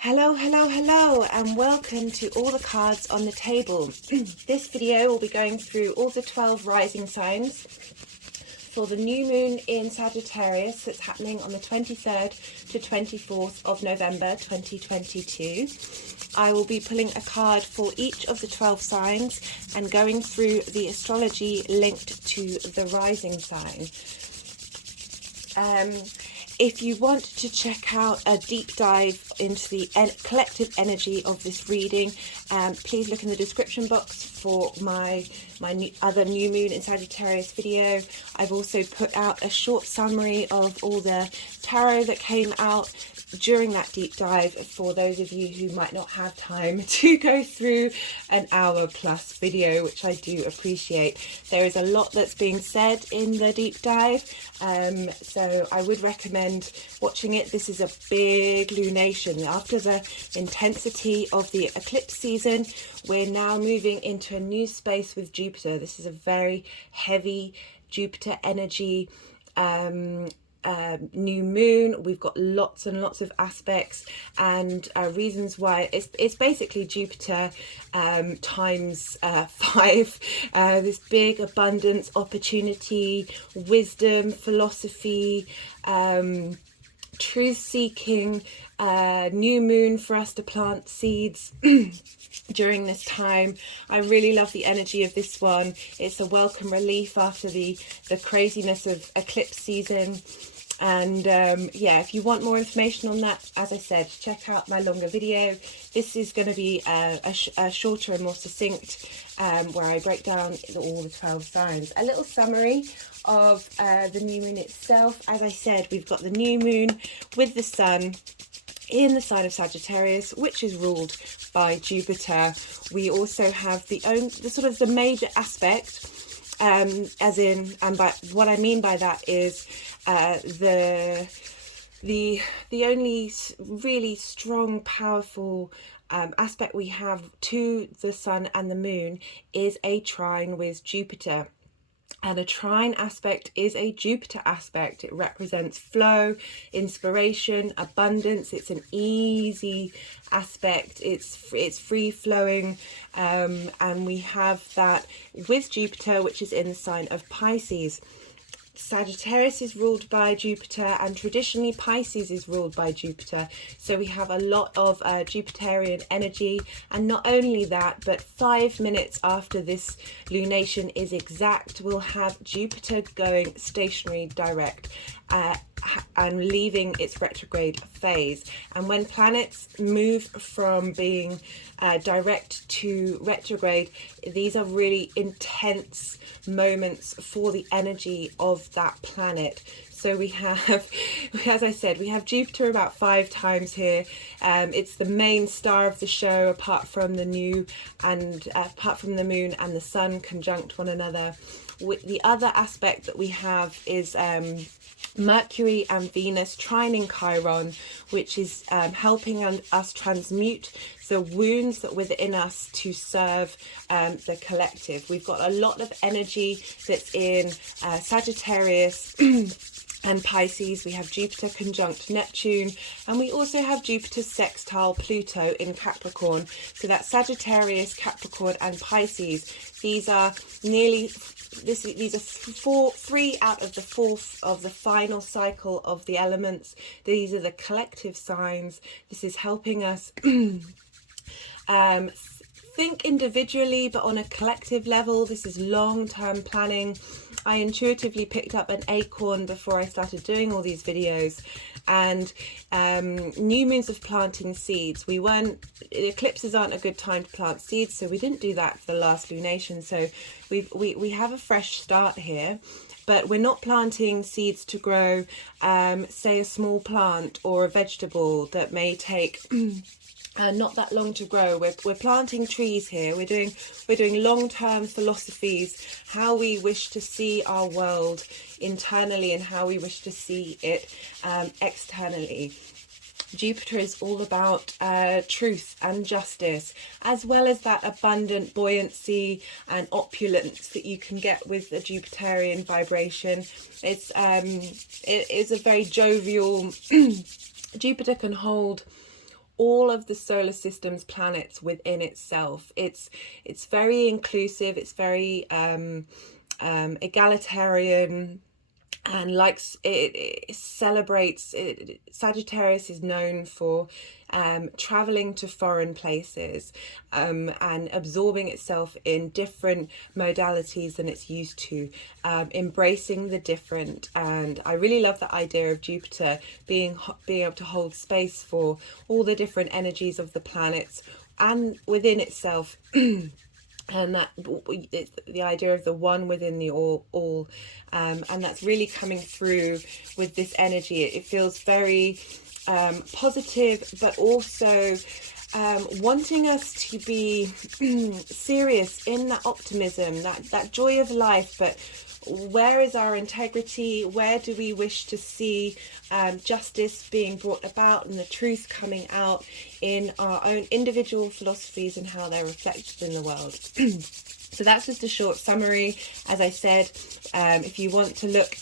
Hello, hello, hello, and welcome to all the cards on the table. This video will be going through all the 12 rising signs for the new moon in Sagittarius that's happening on the 23rd to 24th of November 2022. I will be pulling a card for each of the 12 signs and going through the astrology linked to the rising sign. If you want to check out a deep dive into the collective energy of this reading, please look in the description box for my other new moon in Sagittarius video. I've also put out a short summary of all the tarot that came out during that deep dive for those of you who might not have time to go through an hour plus video, which I do appreciate. There is a lot that's being said in the deep dive, so I would recommend watching it. This is a big lunation. After the intensity of the eclipse season, we're now moving into a new space with Jupiter. This is a very heavy Jupiter energy new moon. We've got lots and lots of aspects and reasons why. It's basically Jupiter times 5. This big abundance, opportunity, wisdom, philosophy, truth seeking, new moon for us to plant seeds during this time. I really love the energy of this one. It's a welcome relief after the craziness of eclipse season. And yeah, if you want more information on that, as I said, check out my longer video. This is going to be a shorter and more succinct, where I break down all the 12 signs. A little summary of the new moon itself. As I said, we've got the new moon with the sun in the sign of Sagittarius, which is ruled by Jupiter. We also have the major aspect, as in, and by what I mean by that is the only really strong, powerful aspect we have to the sun and the moon is a trine with Jupiter. And a trine aspect is a Jupiter aspect. It represents flow, inspiration, abundance. It's an easy aspect. It's free flowing, and we have that with Jupiter, which is in the sign of Pisces. Sagittarius is ruled by Jupiter, and traditionally Pisces is ruled by Jupiter. So we have a lot of Jupiterian energy. And not only that, but 5 minutes after this lunation is exact, we'll have Jupiter going stationary direct and leaving its retrograde phase. And when planets move from being direct to retrograde, these are really intense moments for the energy of that planet. So we have, as I said, we have Jupiter about 5 times here. It's the main star of the show, apart from the moon and the sun conjunct one another. The other aspect that we have is Mercury and Venus trining Chiron, which is helping us transmute the wounds that within us to serve the collective. We've got a lot of energy that's in Sagittarius and Pisces. We have Jupiter conjunct Neptune, and we also have Jupiter sextile Pluto in Capricorn. So that's Sagittarius, Capricorn and Pisces. These are these are 3 out of the 4 of the final cycle of the elements. These are the collective signs. This is helping us think individually, but on a collective level. This is long-term planning. I intuitively picked up an acorn before I started doing all these videos, and new moons of planting seeds. Eclipses aren't a good time to plant seeds, so we didn't do that for the last lunation. So we have a fresh start here, but we're not planting seeds to grow, say, a small plant or a vegetable that may take not that long to grow. We're planting trees here. We're doing long-term philosophies, how we wish to see our world internally and how we wish to see it externally. Jupiter is all about truth and justice, as well as that abundant buoyancy and opulence that you can get with the Jupiterian vibration. It is a very jovial Jupiter can hold all of the solar system's planets within itself. It's very inclusive, it's very egalitarian, and likes it celebrates it. Sagittarius is known for traveling to foreign places and absorbing itself in different modalities than it's used to, embracing the different. And I really love the idea of Jupiter being able to hold space for all the different energies of the planets and within itself. And that it's the idea of the one within the all, and that's really coming through with this energy. It feels very positive, but also wanting us to be serious in that optimism, that joy of life. But where is our integrity? Where do we wish to see justice being brought about and the truth coming out in our own individual philosophies and how they're reflected in the world? So that's just a short summary. As I said, if you want to look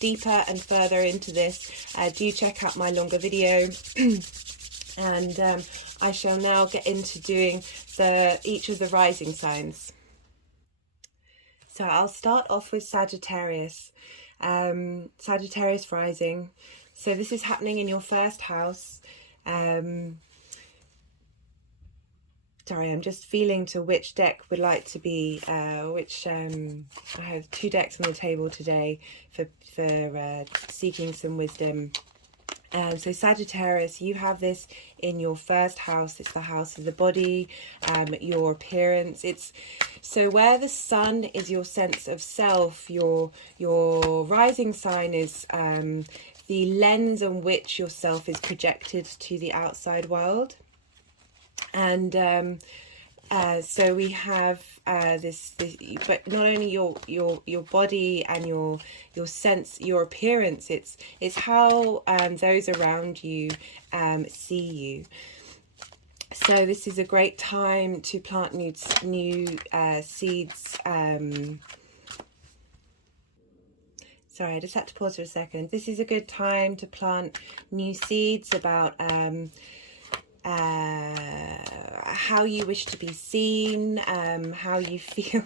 deeper and further into this, do check out my longer video. And I shall now get into doing each of the rising signs. So I'll start off with Sagittarius. Sagittarius rising. So this is happening in your first house. Sorry, I'm just feeling to which deck would like to be, I have 2 decks on the table today for seeking some wisdom. So Sagittarius, you have this in your first house. It's the house of the body, your appearance. It's so where the sun is your sense of self, your rising sign is the lens on which yourself is projected to the outside world. And so we have this, but not only your body and your sense, your appearance. It's how those around you see you. So this is a great time to plant new seeds. Sorry, I just had to pause for a second. This is a good time to plant new seeds about how you wish to be seen, how you feel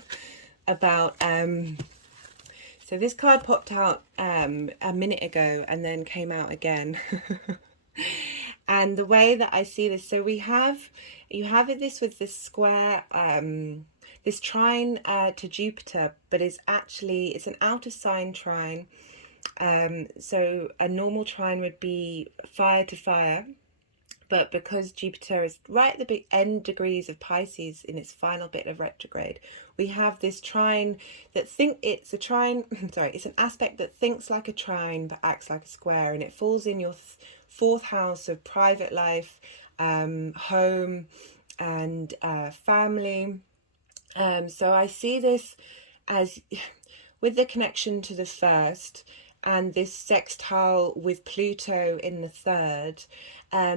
about so this card popped out a minute ago and then came out again. And the way that I see this, so you have this with this square, this trine to Jupiter, but it's an outer sign trine. So a normal trine would be fire to fire. But because Jupiter is right at the big end degrees of Pisces in its final bit of retrograde, we have this trine that it's an aspect that thinks like a trine but acts like a square, and it falls in your 4th house of private life, home, and family. So I see this as with the connection to the 1st and this sextile with Pluto in the 3rd.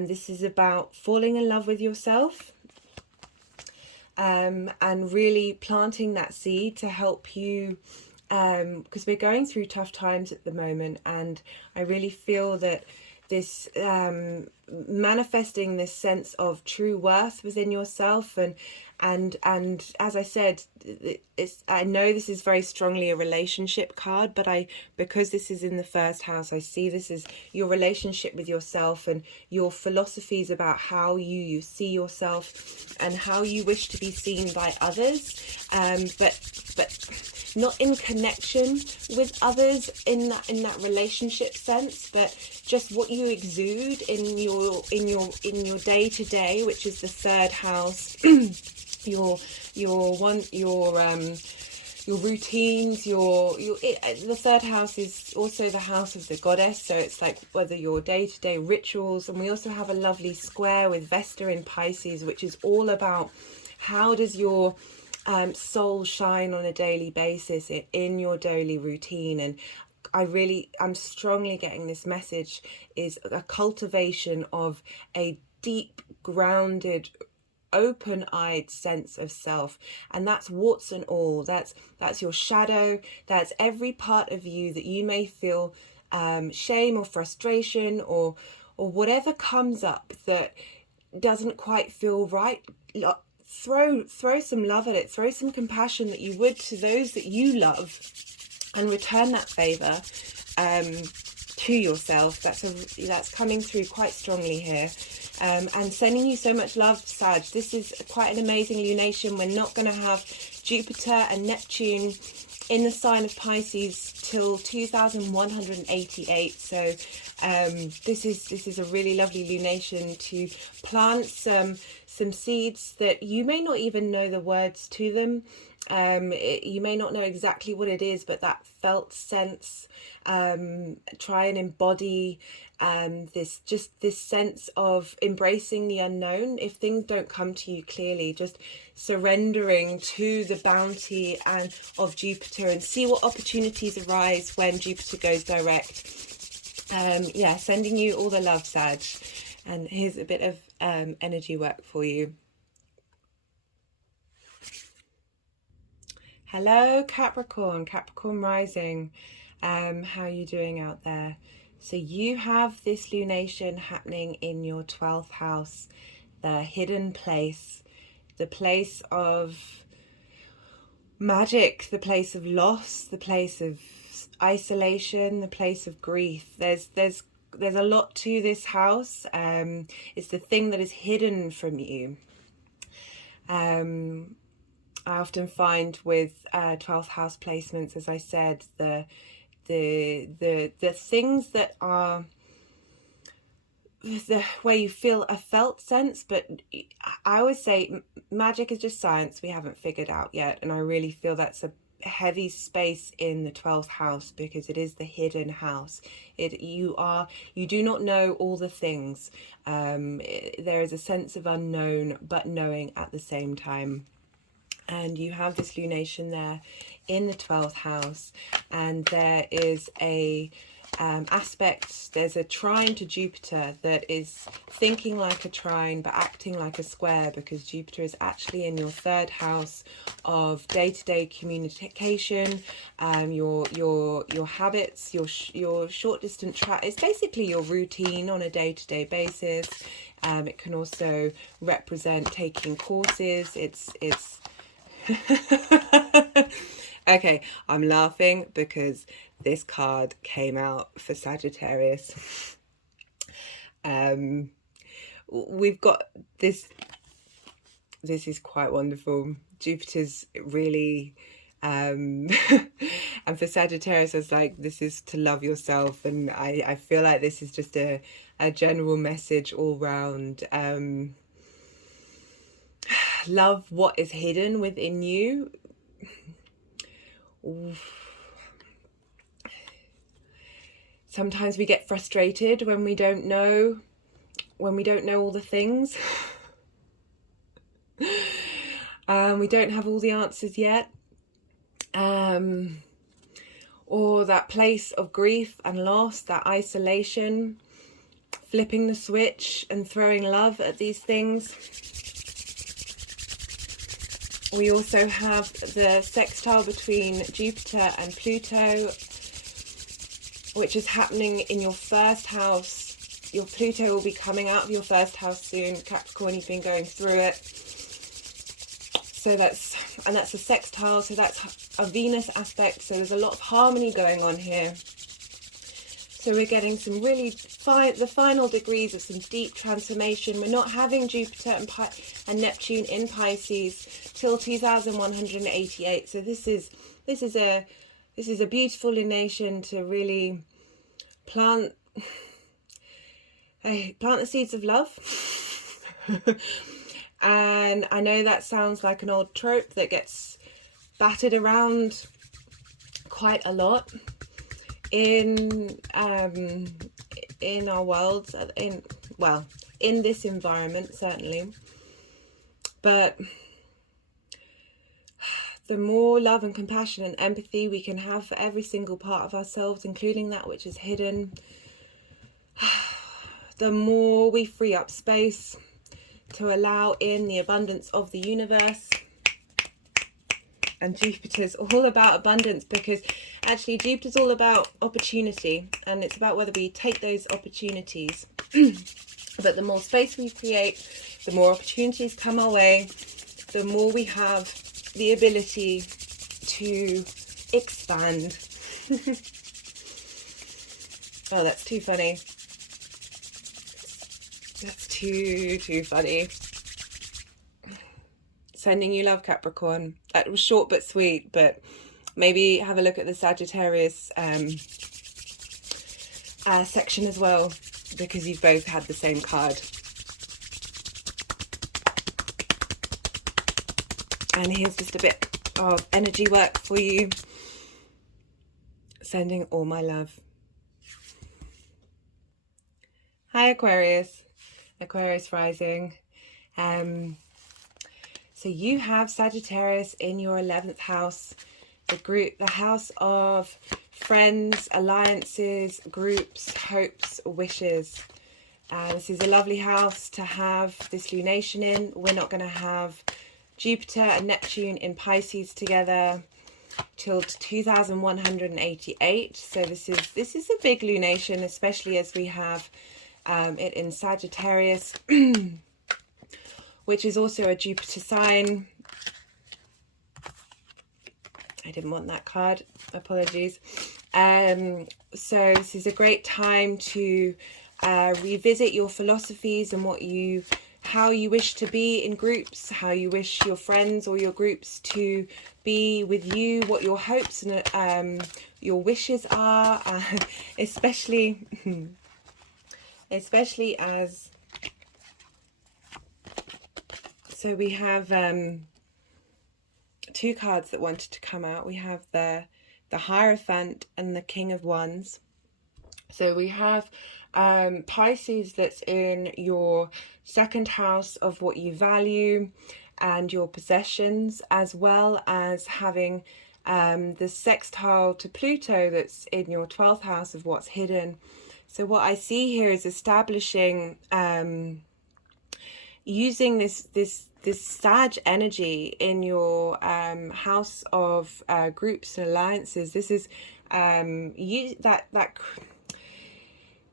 This is about falling in love with yourself, and really planting that seed to help you, because we're going through tough times at the moment, and I really feel that this manifesting this sense of true worth within yourself, and as I said, I know this is very strongly a relationship card, but because this is in the 1st house, I see this as your relationship with yourself and your philosophies about how you see yourself and how you wish to be seen by others, but not in connection with others in that relationship sense, but just what you exude in your day to day, which is the 3rd house. your routines, the 3rd house is also the house of the goddess, so it's like whether your day-to-day rituals. And we also have a lovely square with Vesta in Pisces, which is all about how does your soul shine on a daily basis in your daily routine. And I'm strongly getting this message is a cultivation of a deep, grounded, open-eyed sense of self, and that's warts and all. That's your shadow. That's every part of you that you may feel shame or frustration or whatever comes up that doesn't quite feel right, throw some love at it, throw some compassion that you would to those that you love, and return that favor to yourself. That's coming through quite strongly here. And sending you so much love, Sag. This is quite an amazing lunation. We're not going to have Jupiter and Neptune in the sign of Pisces till 2188. So this is a really lovely lunation to plant some seeds that you may not even know the words to them. You may not know exactly what it is, but that felt sense, try and embody this sense of embracing the unknown. If things don't come to you clearly, just surrendering to the bounty and of Jupiter, and see what opportunities arise when Jupiter goes direct. Yeah, sending you all the love, Sag. And here's a bit of energy work for you. Hello, Capricorn rising. How are you doing out there? So you have this lunation happening in your 12th house, the hidden place, the place of magic, the place of loss, the place of isolation, the place of grief. There's a lot to this house. It's the thing that is hidden from you. I often find with 12th house placements, as I said, the things that are where you feel a felt sense, but I always say magic is just science we haven't figured out yet, and I really feel that's a heavy space in the 12th house, because it is the hidden house. You do not know all the things. There is a sense of unknown but knowing at the same time. And you have this lunation there in the 12th house, and there is a aspect, there's a trine to Jupiter that is thinking like a trine but acting like a square, because Jupiter is actually in your 3rd house of day-to-day communication, your habits, your short distance track. It's basically your routine on a day-to-day basis. It can also represent taking courses. It's okay, I'm laughing because this card came out for Sagittarius. We've got this is quite wonderful. Jupiter's really and for Sagittarius, it's like, this is to love yourself, and I feel like this is just a general message all round. Love what is hidden within you. Sometimes we get frustrated when we don't know all the things. We don't have all the answers yet. Or that place of grief and loss, that isolation, flipping the switch and throwing love at these things. We also have the sextile between Jupiter and Pluto, which is happening in your 1st house. Your Pluto will be coming out of your 1st house soon. Capricorn, you've been going through it. So that's a sextile, so that's a Venus aspect. So there's a lot of harmony going on here. So we're getting some really the final degrees of some deep transformation. We're not having Jupiter and Neptune in Pisces till 2188. So this is a beautiful lunation to really plant the seeds of love. And I know that sounds like an old trope that gets battered around quite a lot in our world, in this environment certainly. But the more love and compassion and empathy we can have for every single part of ourselves, including that which is hidden, the more we free up space to allow in the abundance of the universe. And Jupiter's all about abundance, because actually Jupiter's all about opportunity, and it's about whether we take those opportunities. But the more space we create, the more opportunities come our way, the more we have the ability to expand. Oh, that's too funny. That's too funny. Sending you love, Capricorn. That was short but sweet, but maybe have a look at the Sagittarius section as well, because you've both had the same card. And here's just a bit of energy work for you. Sending all my love. Hi, Aquarius. Aquarius rising. So you have Sagittarius in your 11th house, the house of friends, alliances, groups, hopes, wishes. This is a lovely house to have this lunation in. We're not going to have Jupiter and Neptune in Pisces together till 2188. So this is a big lunation, especially as we have it in Sagittarius, which is also a Jupiter sign. I didn't want that card, apologies. So this is a great time to revisit your philosophies and how you wish to be in groups, how you wish your friends or your groups to be with you, what your hopes and your wishes are, especially as, so we have two cards that wanted to come out. We have the Hierophant and the King of Wands. So we have Pisces that's in your second house of what you value and your possessions, as well as having the sextile to Pluto that's in your 12th house of what's hidden. So what I see here is establishing, using this Sag energy in your house of groups and alliances. This is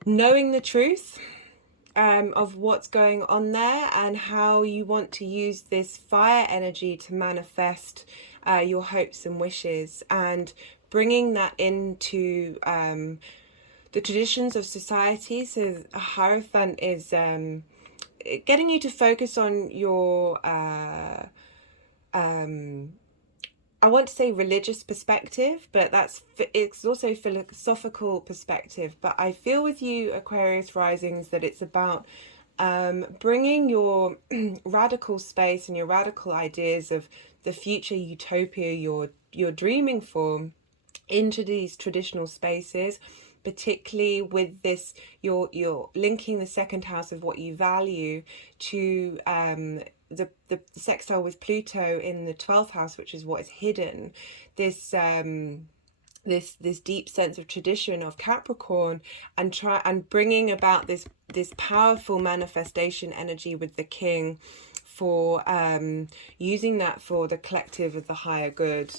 knowing the truth of what's going on there, and how you want to use this fire energy to manifest your hopes and wishes, and bringing that into the traditions of society. So a Hierophant is getting you to focus on your I want to say religious perspective, but it's also philosophical perspective. But I feel with you, Aquarius risings, that it's about bringing your radical space and your radical ideas of the future utopia you're dreaming for into these traditional spaces, particularly with this, you're linking the second house of what you value to the sextile with Pluto in the 12th house, which is what is hidden. This this deep sense of tradition of Capricorn, and bringing about this powerful manifestation energy with the King, for using that for the collective of the higher good,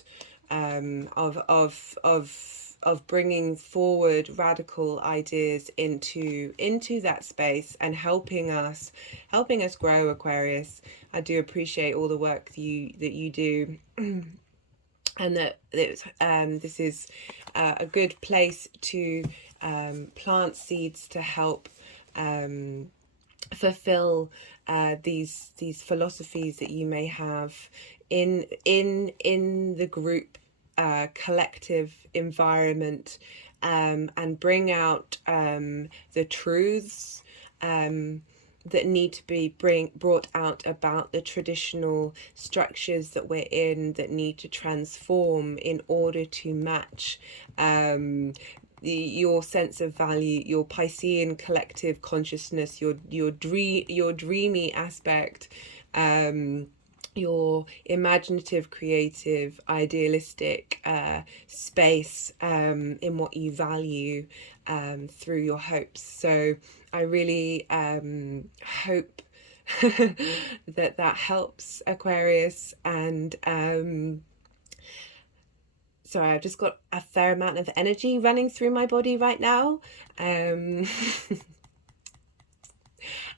of bringing forward radical ideas into that space and helping us grow, Aquarius. I do appreciate all the work that you do, and that this is a good place to plant seeds to help fulfill these philosophies that you may have in the group collective environment, and bring out the truths that need to be brought out about the traditional structures that we're in, that need to transform in order to match your sense of value, your Piscean collective consciousness, your dreamy aspect, your imaginative, creative, idealistic space in what you value through your hopes. So I really hope that helps, Aquarius. And sorry, I've just got a fair amount of energy running through my body right now.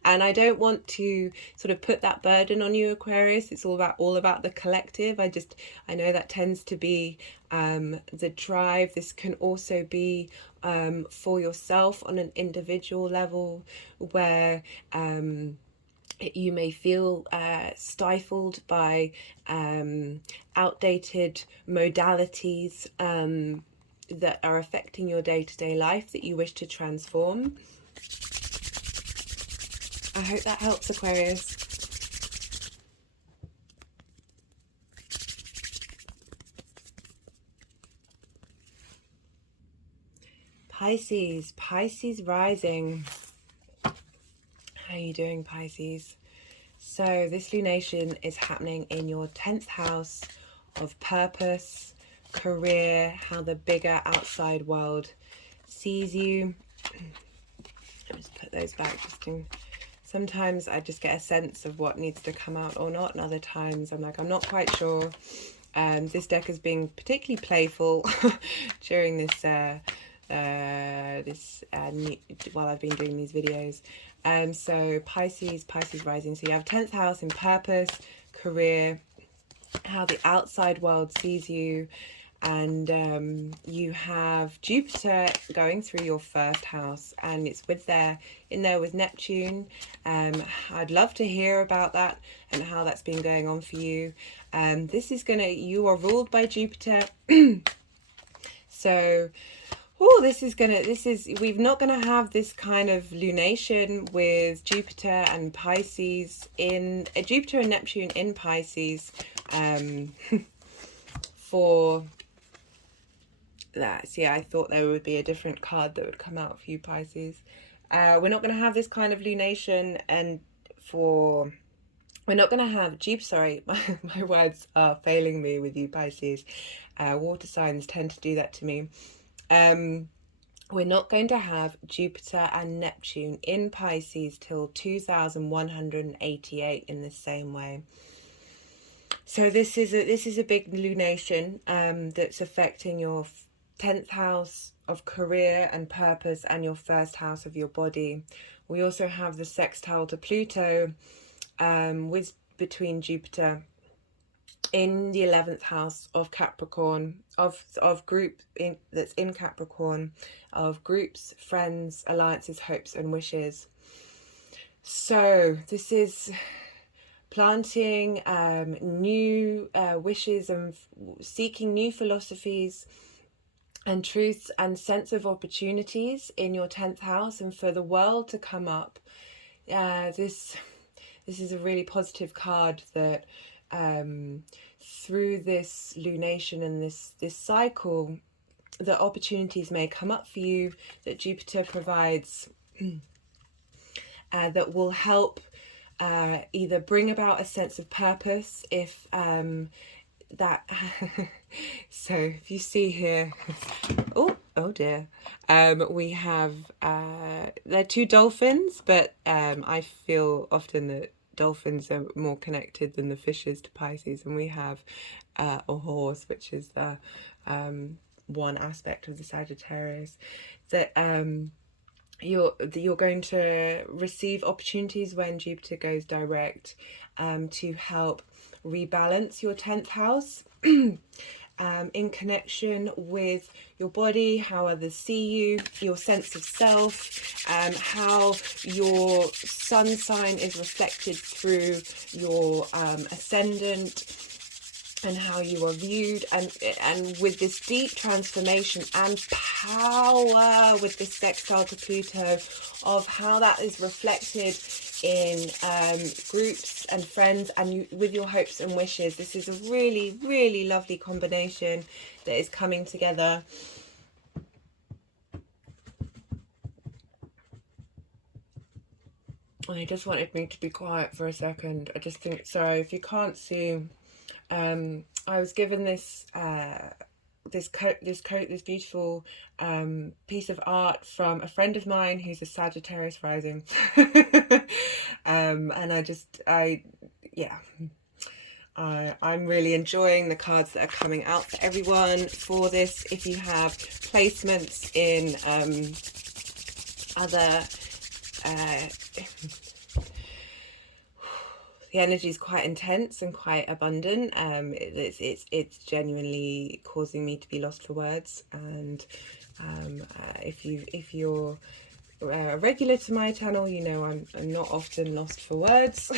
And I don't want to sort of put that burden on you, Aquarius. It's all about the collective. I know that tends to be the drive. This can also be for yourself on an individual level, where you may feel stifled by outdated modalities that are affecting your day-to-day life that you wish to transform. I hope that helps, Aquarius. Pisces rising. How are you doing, Pisces? So this lunation is happening in your 10th house of purpose, career, how the bigger outside world sees you. Let me just put those back. Sometimes I just get a sense of what needs to come out or not, and other times I'm like, I'm not quite sure. This deck is being particularly playful during this while I've been doing these videos. So Pisces rising. So you have 10th house in purpose, career, how the outside world sees you, and you have Jupiter going through your first house, and it's in there with Neptune. I'd love to hear about that and how that's been going on for you. You are ruled by Jupiter. So we're not gonna have this kind of lunation with Jupiter and Pisces in Jupiter and Neptune in Pisces for that. See, I thought there would be a different card that would come out for you, Pisces. We're not gonna have this kind of lunation, and we're not gonna have Sorry, my words are failing me with you, Pisces. Water signs tend to do that to me. We're not going to have Jupiter and Neptune in Pisces till 2188 in the same way. So this is a big lunation that's affecting your 10th house of career and purpose and your first house of your body. We also have the sextile to Pluto between Jupiter in the 11th house of Capricorn, that's in Capricorn, of groups, friends, alliances, hopes and wishes. So this is planting new wishes and seeking new philosophies and truths and sense of opportunities in your 10th house, and for the world to come up. This is a really positive card that through this lunation and this cycle, the opportunities may come up for you that Jupiter provides that will help either bring about a sense of purpose if so if you see here, oh dear, we have they're two dolphins, but I feel often that dolphins are more connected than the fishes to Pisces, and we have a horse, which is the one aspect of the Sagittarius, that you're going to receive opportunities when Jupiter goes direct to help rebalance your 10th house in connection with your body, how others see you, your sense of self, how your sun sign is reflected through your ascendant, and how you are viewed, and with this deep transformation and power with this sextile to Pluto, of how that is reflected in groups and friends and with your hopes and wishes. This is a really, really lovely combination that is coming together. I just wanted me to be quiet for a second. I just think, sorry if you can't see, I was given this this beautiful piece of art from a friend of mine who's a Sagittarius rising. And I'm really enjoying the cards that are coming out for everyone for this. If you have placements in other the energy is quite intense and quite abundant. It's genuinely causing me to be lost for words. And if you're a regular to my channel, you know I'm not often lost for words.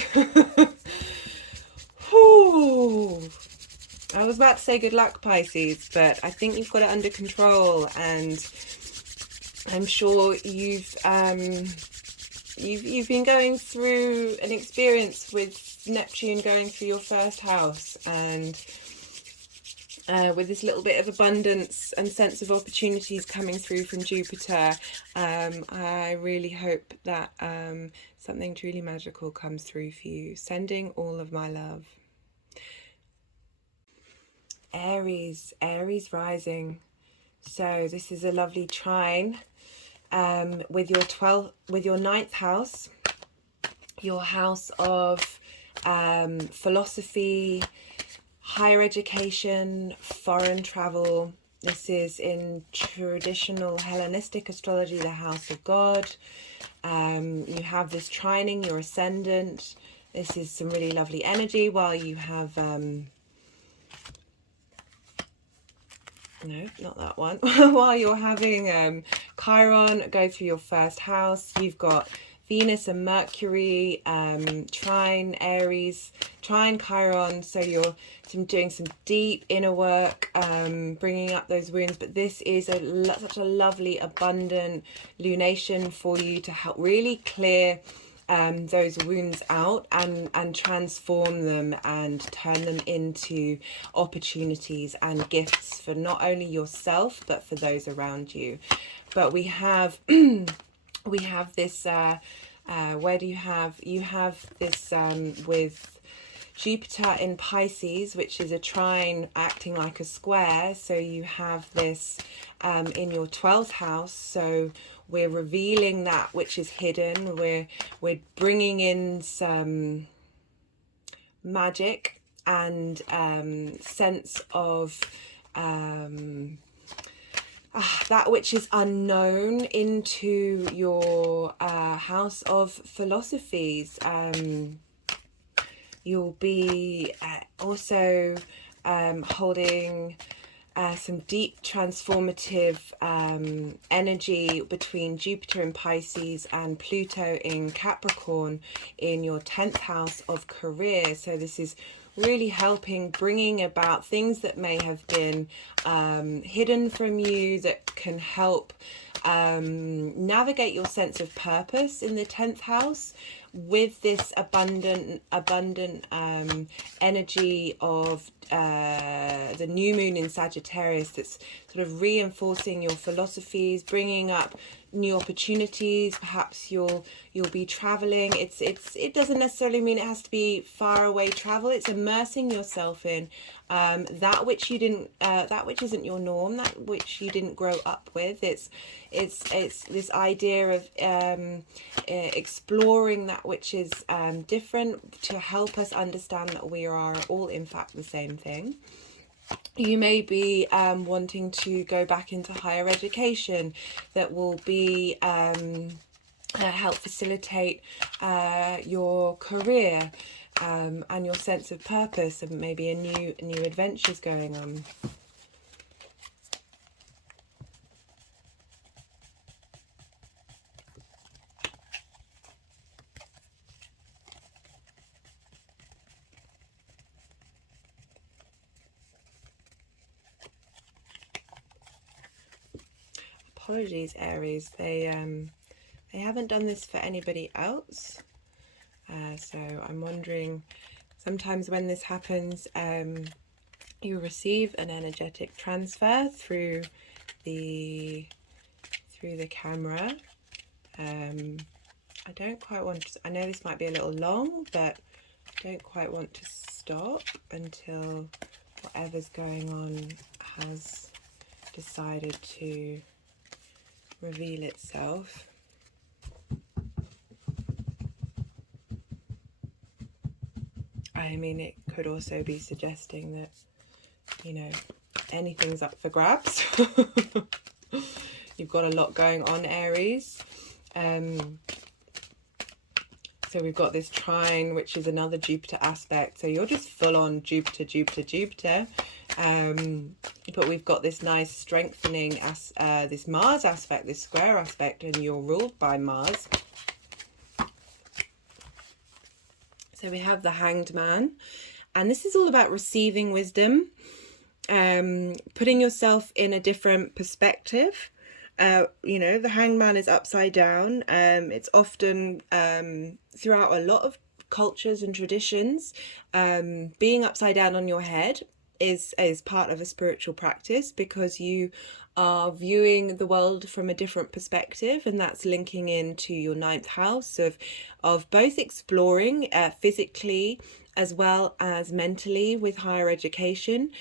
Whew. I was about to say good luck, Pisces, but I think you've got it under control, and I'm sure you've been going through an experience with Neptune going through your first house, and with this little bit of abundance and sense of opportunities coming through from Jupiter. I really hope that something truly magical comes through for you. Sending all of my love. Aries rising. So this is a lovely trine with your ninth house, your house of philosophy, higher education, foreign travel. This is in traditional Hellenistic astrology, the house of God. You have this trining your ascendant. This is some really lovely energy, while you have no, not that one. While you're having Chiron go through your first house, you've got Venus and Mercury, trine Aries, trine Chiron. So you're doing some deep inner work, bringing up those wounds. But this is such a lovely, abundant lunation for you to help really clear those wounds out and transform them and turn them into opportunities and gifts for not only yourself but for those around you. But we have we have this where do you have this with Jupiter in Pisces, which is a trine acting like a square. So you have this in your 12th house. So we're revealing that which is hidden. We're bringing in some magic and sense of that which is unknown into your house of philosophies. You'll be also holding some deep transformative energy between Jupiter in Pisces and Pluto in Capricorn in your 10th house of career. So this is really helping, bringing about things that may have been hidden from you, that can help navigate your sense of purpose in the 10th house with this abundant energy of the new moon in Sagittarius, that's sort of reinforcing your philosophies, bringing up new opportunities. Perhaps you'll be traveling. It doesn't necessarily mean it has to be far away travel. It's immersing yourself in that which you didn't that which isn't your norm, that which you didn't grow up with. It's this idea of exploring that which is different, to help us understand that we are all in fact the same thing. You may be wanting to go back into higher education, that will be help facilitate your career and your sense of purpose, and maybe new adventures going on. Apologies, Aries. They haven't done this for anybody else. So I'm wondering, sometimes when this happens, you receive an energetic transfer through the camera. I don't quite want to, I know this might be a little long, but I don't quite want to stop until whatever's going on has decided to reveal itself. I mean, it could also be suggesting that, you know, anything's up for grabs. You've got a lot going on, Aries. So we've got this trine, which is another Jupiter aspect. So you're just full on Jupiter, Jupiter, Jupiter. But we've got this nice strengthening, this Mars aspect, this square aspect, and you're ruled by Mars. So we have the Hanged Man. And this is all about receiving wisdom, putting yourself in a different perspective. You know, the Hanged Man is upside down. It's often throughout a lot of cultures and traditions, being upside down on your head is part of a spiritual practice, because you are viewing the world from a different perspective, and that's linking into your 9th house of both exploring physically as well as mentally with higher education.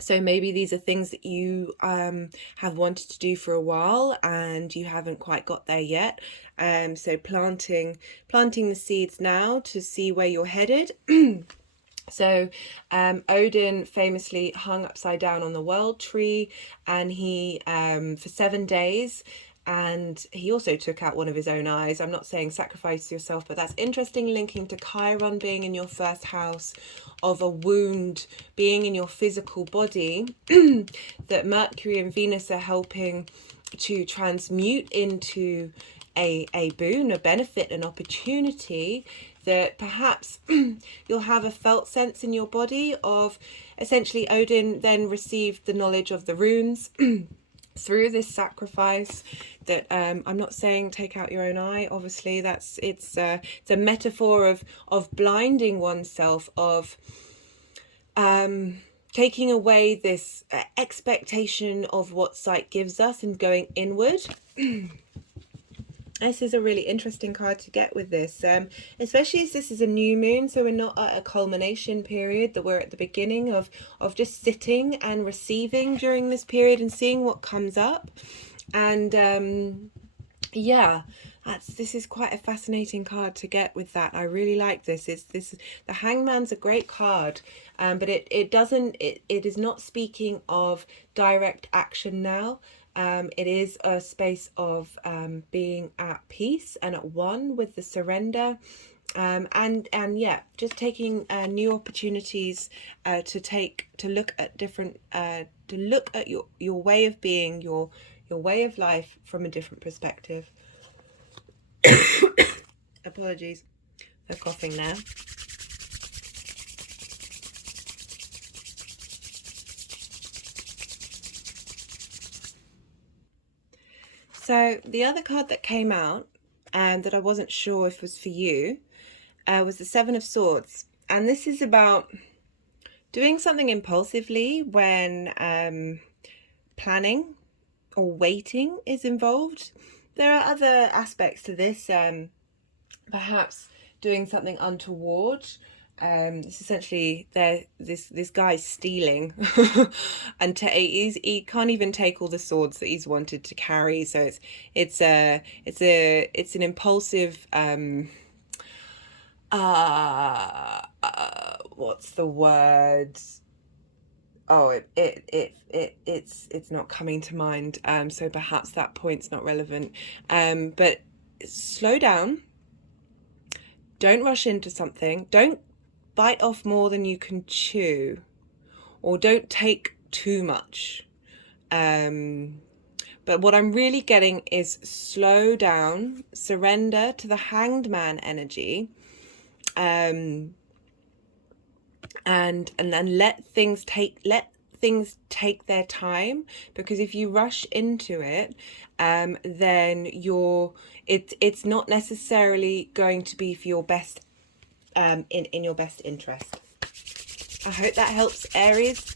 So maybe these are things that you have wanted to do for a while and you haven't quite got there yet. So planting the seeds now to see where you're headed. So Odin famously hung upside down on the world tree, and he for 7 days, and he also took out one of his own eyes. I'm not saying sacrifice yourself, but that's interesting, linking to Chiron being in your 1st house, of a wound being in your physical body, that Mercury and Venus are helping to transmute into a boon, a benefit, an opportunity, that perhaps you'll have a felt sense in your body of, essentially Odin then received the knowledge of the runes through this sacrifice. That I'm not saying take out your own eye, obviously it's a metaphor of blinding oneself, of taking away this expectation of what sight gives us and going inward. This is a really interesting card to get with this, especially as this is a new moon, so we're not at a culmination period, that we're at the beginning of just sitting and receiving during this period and seeing what comes up. And yeah, this is quite a fascinating card to get with that. I really like this. The Hangman's a great card, but it is not speaking of direct action now. It is a space of being at peace and at one with the surrender, and yeah, just taking new opportunities to look at different your way of being, your way of life from a different perspective. Apologies for coughing there. So the other card that came out, and that I wasn't sure if was for you, was the Seven of Swords. And this is about doing something impulsively when planning or waiting is involved. There are other aspects to this, perhaps doing something untoward. It's essentially this guy's stealing and he can't even take all the swords that he's wanted to carry, so it's an impulsive what's the word? Oh, it's not coming to mind, so perhaps that point's not relevant, but slow down, don't rush into something, don't bite off more than you can chew, or don't take too much. But what I'm really getting is slow down, surrender to the Hanged Man energy, and then let things take their time, because if you rush into it, then it's not necessarily going to be for your best, in your best interest. I hope that helps, Aries.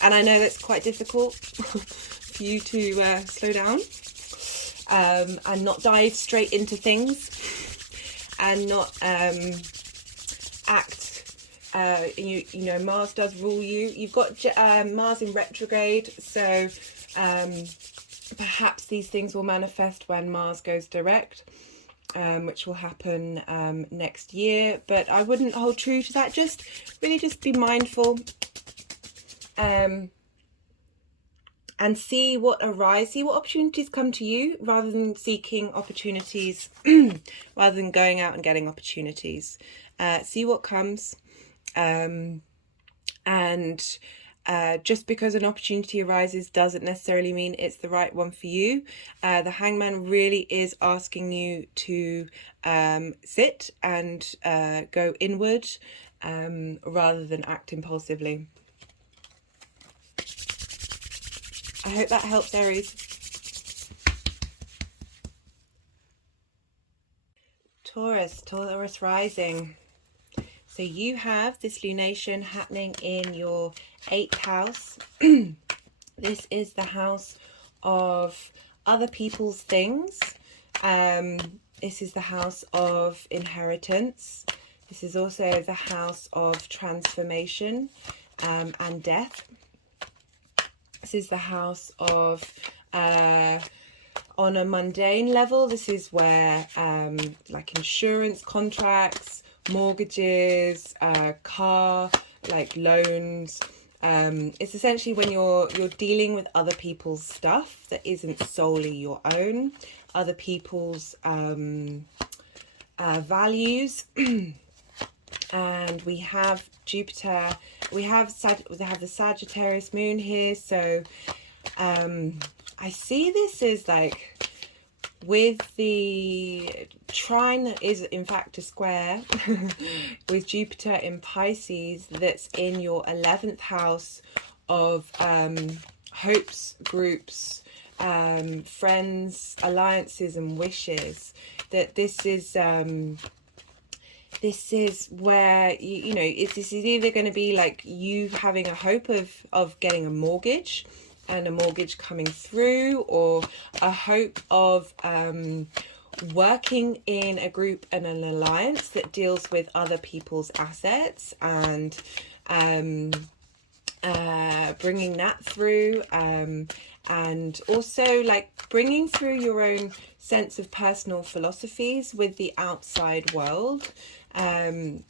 And I know that's quite difficult for you to slow down, and not dive straight into things, and not act. You know, Mars does rule you. You've got Mars in retrograde, so perhaps these things will manifest when Mars goes direct, which will happen next year. But I wouldn't hold true to that. Just be mindful. and see what opportunities come to you, rather than seeking opportunities, rather than going out and getting opportunities. See what comes, and just because an opportunity arises doesn't necessarily mean it's the right one for you. The Hangman really is asking you to sit and go inward, rather than act impulsively. I hope that helps, Aries. Taurus rising. So you have this lunation happening in your 8th house. This is the house of other people's things. This is the house of inheritance. This is also the house of transformation and death. This is the house of, on a mundane level, this is where like insurance contracts, mortgages, car, like loans. It's essentially when you're dealing with other people's stuff that isn't solely your own, other people's values. And we have Jupiter, we have the Sagittarius moon here, so I see this as like with the trine that is in fact a square with Jupiter in Pisces, that's in your 11th house of hopes, groups, friends, alliances and wishes, that this is where this is either going to be like you having a hope of getting a mortgage and a mortgage coming through, or a hope of working in a group and an alliance that deals with other people's assets and bringing that through, and also like bringing through your own sense of personal philosophies with the outside world, and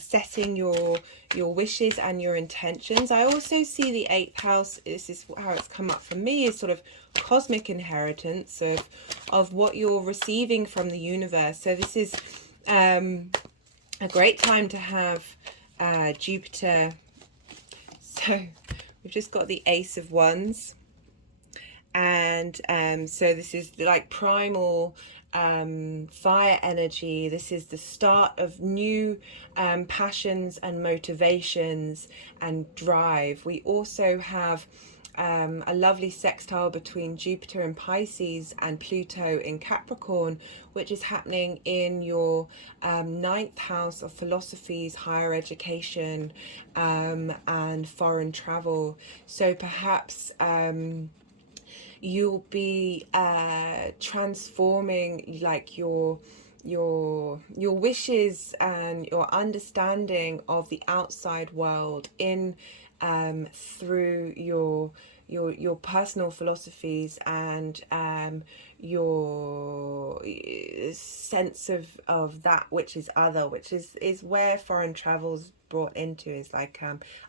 setting your wishes and your intentions. I also see the 8th house, this is how it's come up for me, is sort of cosmic inheritance of what you're receiving from the universe. So this is a great time to have Jupiter. So we've just got the Ace of Wands, and so this is like primal fire energy. This is the start of new passions and motivations and drive. We also have a lovely sextile between Jupiter in Pisces and Pluto in Capricorn, which is happening in your 9th house of philosophies, higher education, and foreign travel. So perhaps you'll be transforming like your wishes and your understanding of the outside world in through your personal philosophies and your sense of that which is other, which is where foreign travel's brought into, is like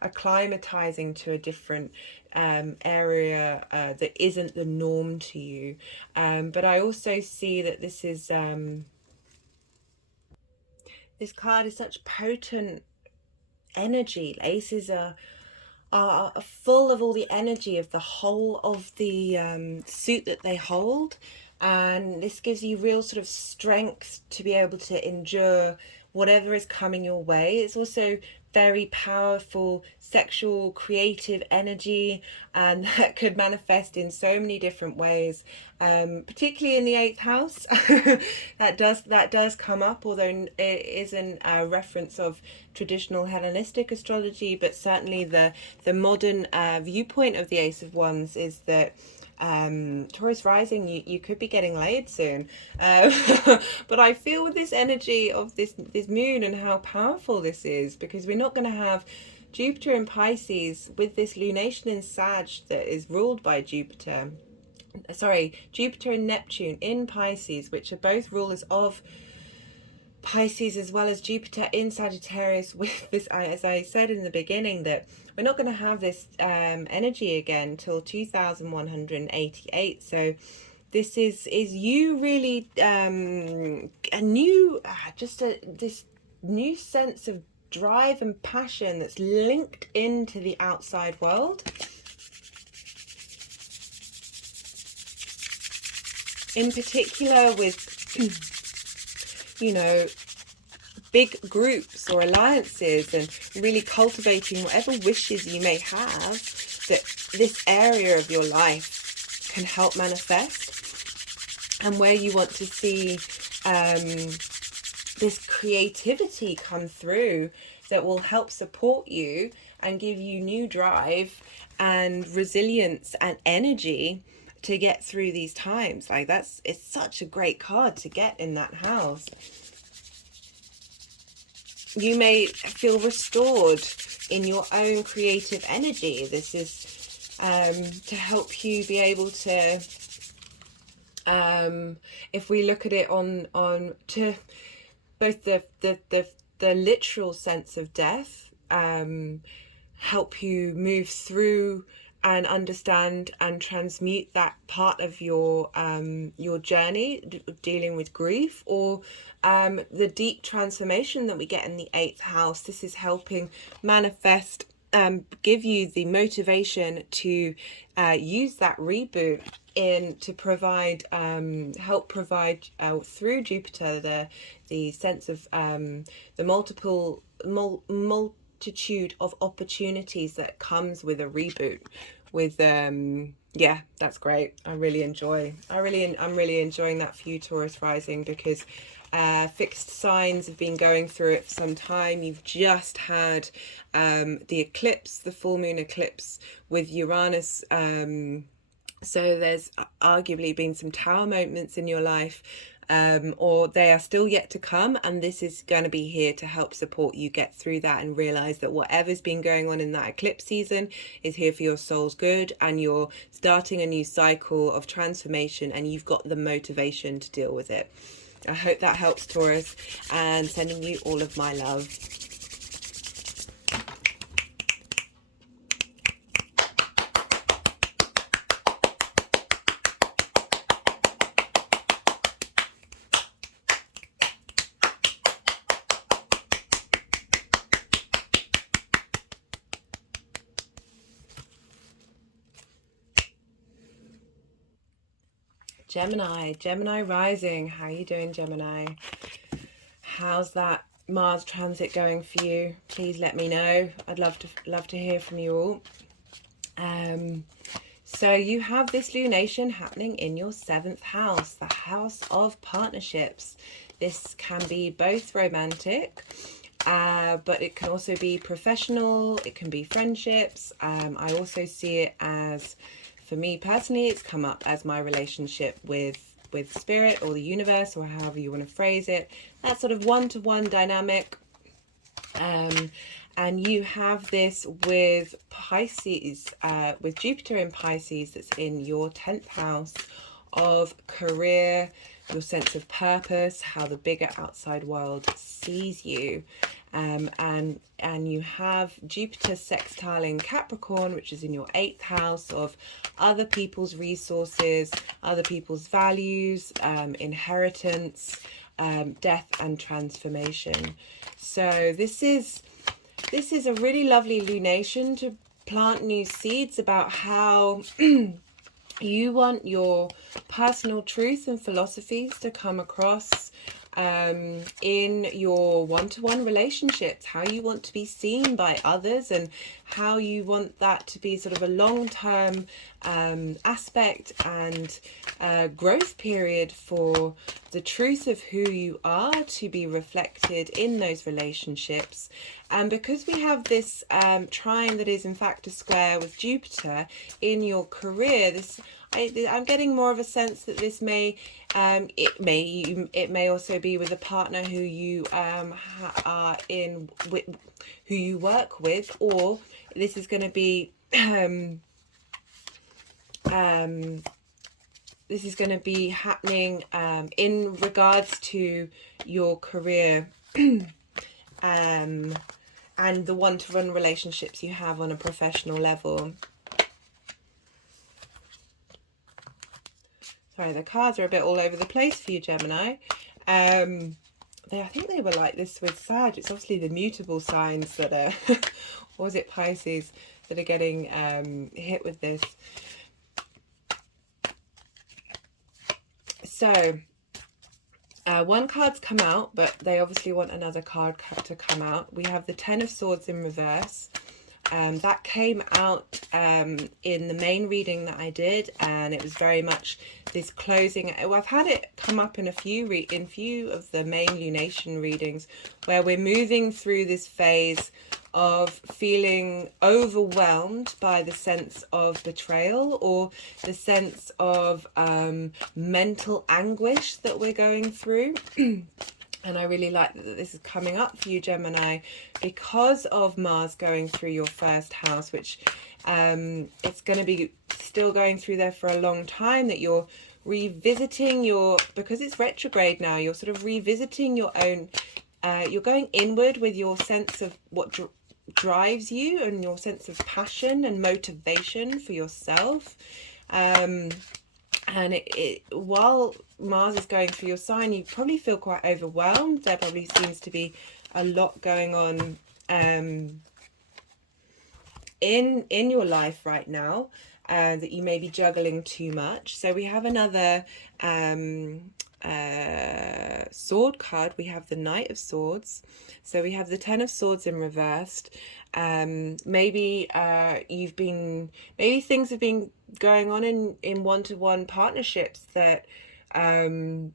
acclimatizing to a different area that isn't the norm to you. But I also see that this is this card is such potent energy. Aces are full of all the energy of the whole of the suit that they hold, and this gives you real sort of strength to be able to endure whatever is coming your way. It's also very powerful sexual creative energy, and that could manifest in so many different ways, particularly in the 8th house. that does come up, although it isn't a reference of traditional Hellenistic astrology, but certainly the modern viewpoint of the Ace of Wands is that Taurus rising, you could be getting laid soon. But I feel with this energy of this moon and how powerful this is, because we're not going to have Jupiter in Pisces with this lunation in Sag that is ruled by Jupiter and Neptune in Pisces, which are both rulers of Pisces as well as Jupiter in Sagittarius with this, as I said in the beginning, that we're not going to have this energy again till 2188. So this is you really a new this new sense of drive and passion that's linked into the outside world. In particular with, you know, big groups or alliances, and really cultivating whatever wishes you may have that this area of your life can help manifest, and where you want to see this creativity come through that will help support you and give you new drive and resilience and energy to get through these times. Like, it's such a great card to get in that house. You may feel restored in your own creative energy. This is to help you be able to, if we look at it on to both the literal sense of death, help you move through and understand and transmute that part of your journey dealing with grief, or the deep transformation that we get in the 8th house. This is helping manifest, give you the motivation to use that reboot in to provide, help provide through Jupiter the sense of the multitude of opportunities that comes with a reboot. With yeah, that's great. I'm really enjoying that for you, Taurus rising, because fixed signs have been going through it for some time. You've just had the eclipse, the full moon eclipse with Uranus, so there's arguably been some tower moments in your life, or they are still yet to come, and this is going to be here to help support you get through that and realize that whatever's been going on in that eclipse season is here for your soul's good, and you're starting a new cycle of transformation, and you've got the motivation to deal with it. I hope that helps, Taurus, and sending you all of my love. Gemini rising. How are you doing, Gemini? How's that Mars transit going for you? Please let me know. I'd love to hear from you all. So you have this lunation happening in your 7th house, the house of partnerships. This can be both romantic, but it can also be professional. It can be friendships. I also see it as, for me personally, it's come up as my relationship with spirit or the universe, or however you want to phrase it. That sort of one-to-one dynamic. And you have this with Pisces, with Jupiter in Pisces, that's in your 10th house of career, your sense of purpose, how the bigger outside world sees you. And you have Jupiter sextiling Capricorn, which is in your 8th house, of other people's resources, other people's values, inheritance, death and transformation. So this is a really lovely lunation to plant new seeds about how you want your personal truth and philosophies to come across in your one-to-one relationships, how you want to be seen by others, and how you want that to be sort of a long-term aspect and growth period for the truth of who you are to be reflected in those relationships. And because we have this trine that is in fact a square with Jupiter in your career, I'm getting more of a sense that this may it may also be with a partner who you are in with, who you work with, or this is going to be this is going to be happening in regards to your career and the one-to-one relationships you have on a professional level. Sorry, the cards are a bit all over the place for you, Gemini. I think they were like this with Sag. It's obviously the mutable signs that are, or was it Pisces, that are getting hit with this. So, one card's come out, but they obviously want another card to come out. We have the Ten of Swords in reverse. That came out in the main reading that I did, and it was very much this closing. Well, I've had it come up in a few of the main lunation readings, where we're moving through this phase of feeling overwhelmed by the sense of betrayal, or the sense of mental anguish that we're going through. And I really like that this is coming up for you, Gemini, because of Mars going through your first house, which it's going to be still going through there for a long time, that you're revisiting because it's retrograde now, you're sort of revisiting your own, you're going inward with your sense of what drives you and your sense of passion and motivation for yourself. And while Mars is going through your sign, you probably feel quite overwhelmed. There probably seems to be a lot going on in your life right now, that you may be juggling too much. So we have another sword card. We have the Knight of Swords. So we have the Ten of Swords in reversed. Maybe things have been going on in one-to-one partnerships that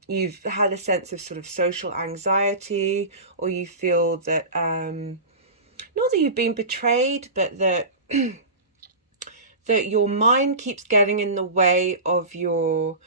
you've had a sense of sort of social anxiety, or you feel that not that you've been betrayed, but that that your mind keeps getting in the way of your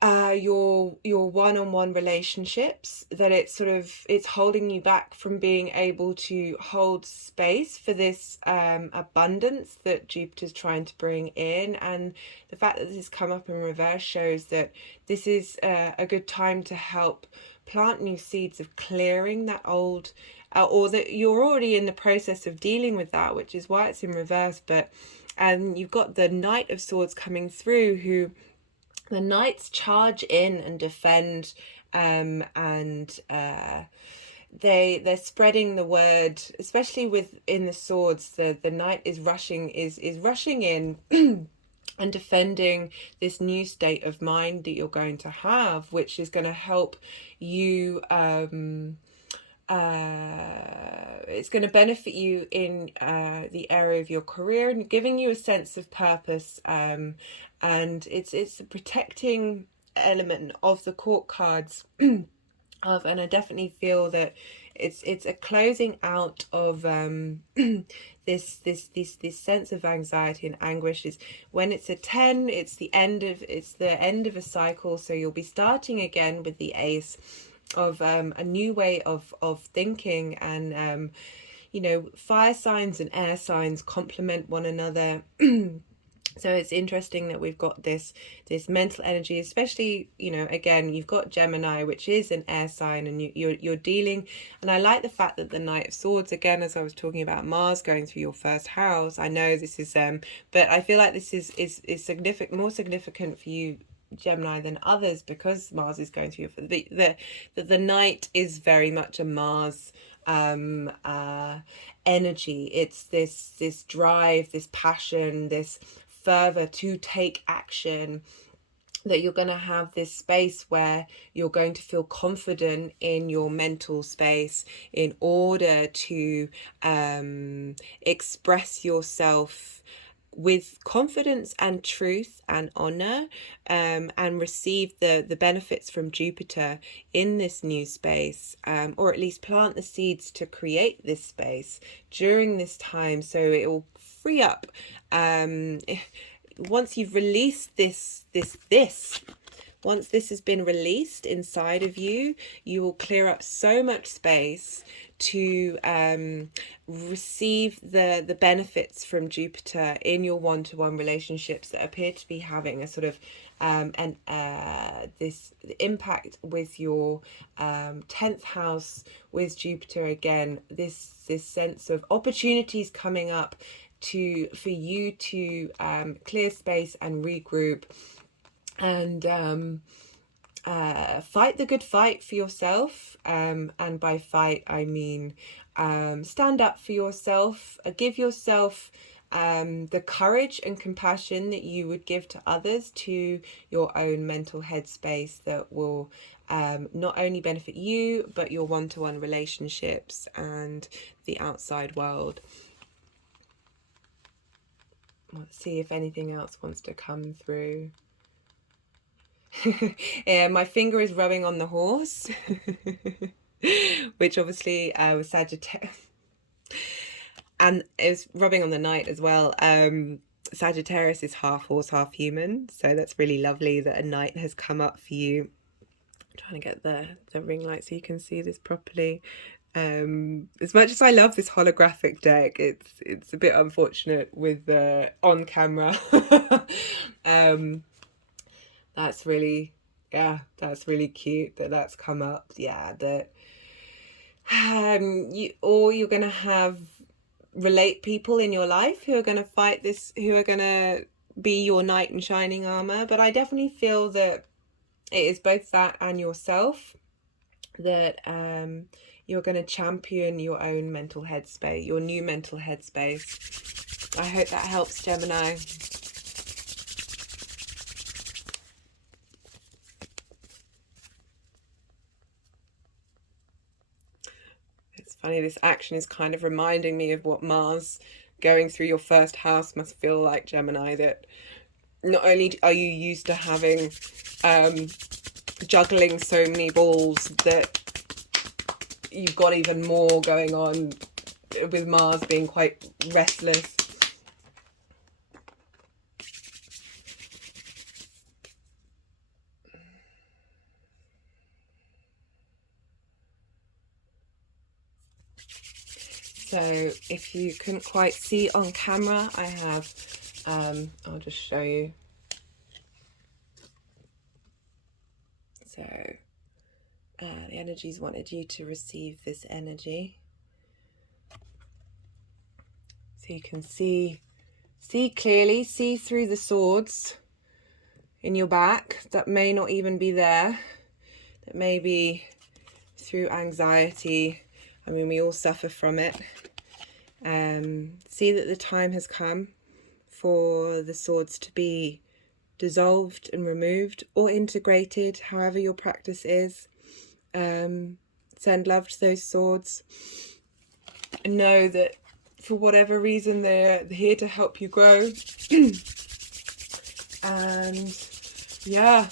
one-on-one relationships, that it's holding you back from being able to hold space for this abundance that Jupiter's trying to bring in. And the fact that this has come up in reverse shows that this is a good time to help plant new seeds of clearing that old, or that you're already in the process of dealing with that, which is why it's in reverse. But you've got the Knight of Swords coming through, who the knights charge in and defend, and they're spreading the word, especially within the swords. The knight is rushing in and defending this new state of mind that you're going to have, which is going to help you. It's going to benefit you in the area of your career and giving you a sense of purpose. And it's a protecting element of the court cards. And I definitely feel that it's a closing out of this sense of anxiety and anguish. Is when it's a 10, it's the end of a cycle. So you'll be starting again with the Ace of a new way of thinking. And fire signs and air signs complement one another. So it's interesting that we've got this mental energy, especially, again, you've got Gemini, which is an air sign, and you're dealing. And I like the fact that the Knight of Swords, again, as I was talking about Mars going through your first house, I know this is but I feel like this is significant, more significant for you, Gemini, than others, because Mars is going through the Knight is very much a Mars energy. It's this drive, this passion, this fervor to take action, that you're going to have this space where you're going to feel confident in your mental space in order to express yourself with confidence and truth and honor, and receive the benefits from Jupiter in this new space, or at least plant the seeds to create this space during this time, so it will free up. Once you've released this once this has been released inside of you, you will clear up so much space to receive the benefits from Jupiter in your one-to-one relationships that appear to be having a sort of this impact with your 10th house with Jupiter again, this sense of opportunities coming up for you to clear space and regroup and fight the good fight for yourself, and by fight I mean stand up for yourself, give yourself the courage and compassion that you would give to others, to your own mental headspace, that will not only benefit you but your one-to-one relationships and the outside world. Let's see if anything else wants to come through. Yeah, my finger is rubbing on the horse, which obviously was Sagittarius, and it was rubbing on the knight as well. Sagittarius is half horse, half human, so that's really lovely that a knight has come up for you. I'm trying to get the ring light so you can see this properly. As much as I love this holographic deck, it's a bit unfortunate with the on camera. That's really, yeah, that's really cute that that's come up. Yeah, that you're gonna have relate people in your life who are gonna fight this, who are gonna be your knight in shining armor. But I definitely feel that it is both that and yourself, that you're going to champion your own mental headspace, your new mental headspace. I hope that helps, Gemini. It's funny, this action is kind of reminding me of what Mars going through your first house must feel like, Gemini, that not only are you used to having juggling so many balls, that you've got even more going on with Mars being quite restless. So if you couldn't quite see on camera, I have, I'll just show you. So the energies wanted you to receive this energy. So you can see clearly, see through the swords in your back that may not even be there, that may be through anxiety. I mean, we all suffer from it. See that the time has come for the swords to be dissolved and removed or integrated, however your practice is. Send love to those swords and know that for whatever reason they're here to help you grow. And yeah,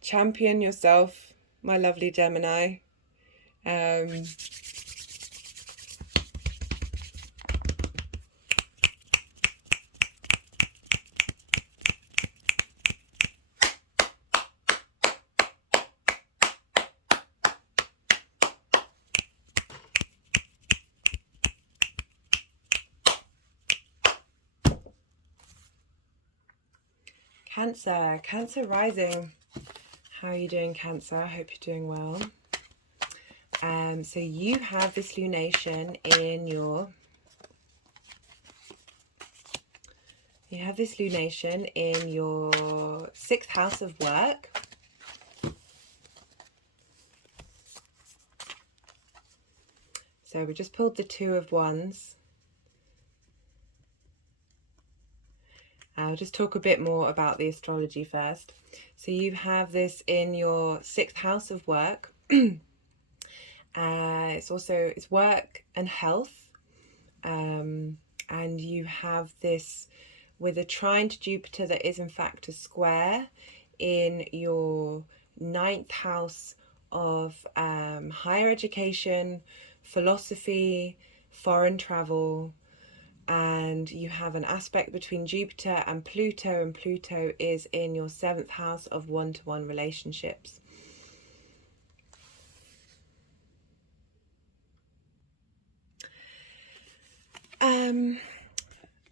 champion yourself, my lovely Gemini. Cancer rising. How are you doing, Cancer? I hope you're doing well. So you have this lunation in your... You have this lunation in your 6th house of work. So we just pulled the 2 of Wands. I'll just talk a bit more about the astrology first. So you have this in your 6th house of work. It's work and health. And you have this with a trine to Jupiter that is in fact a square in your 9th house of higher education, philosophy, foreign travel, and you have an aspect between Jupiter and Pluto is in your 7th house of one-to-one relationships.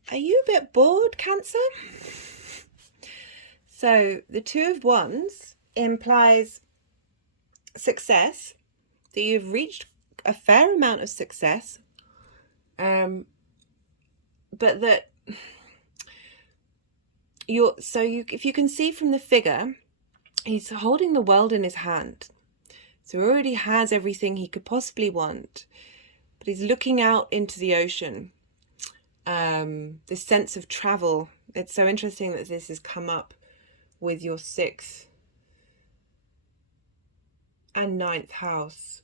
Are you a bit bored, Cancer? So the Two of Wands implies success, that you've reached a fair amount of success, but that if you can see from the figure, he's holding the world in his hand. So he already has everything he could possibly want, but he's looking out into the ocean. This sense of travel. It's so interesting that this has come up with your 6th and 9th house.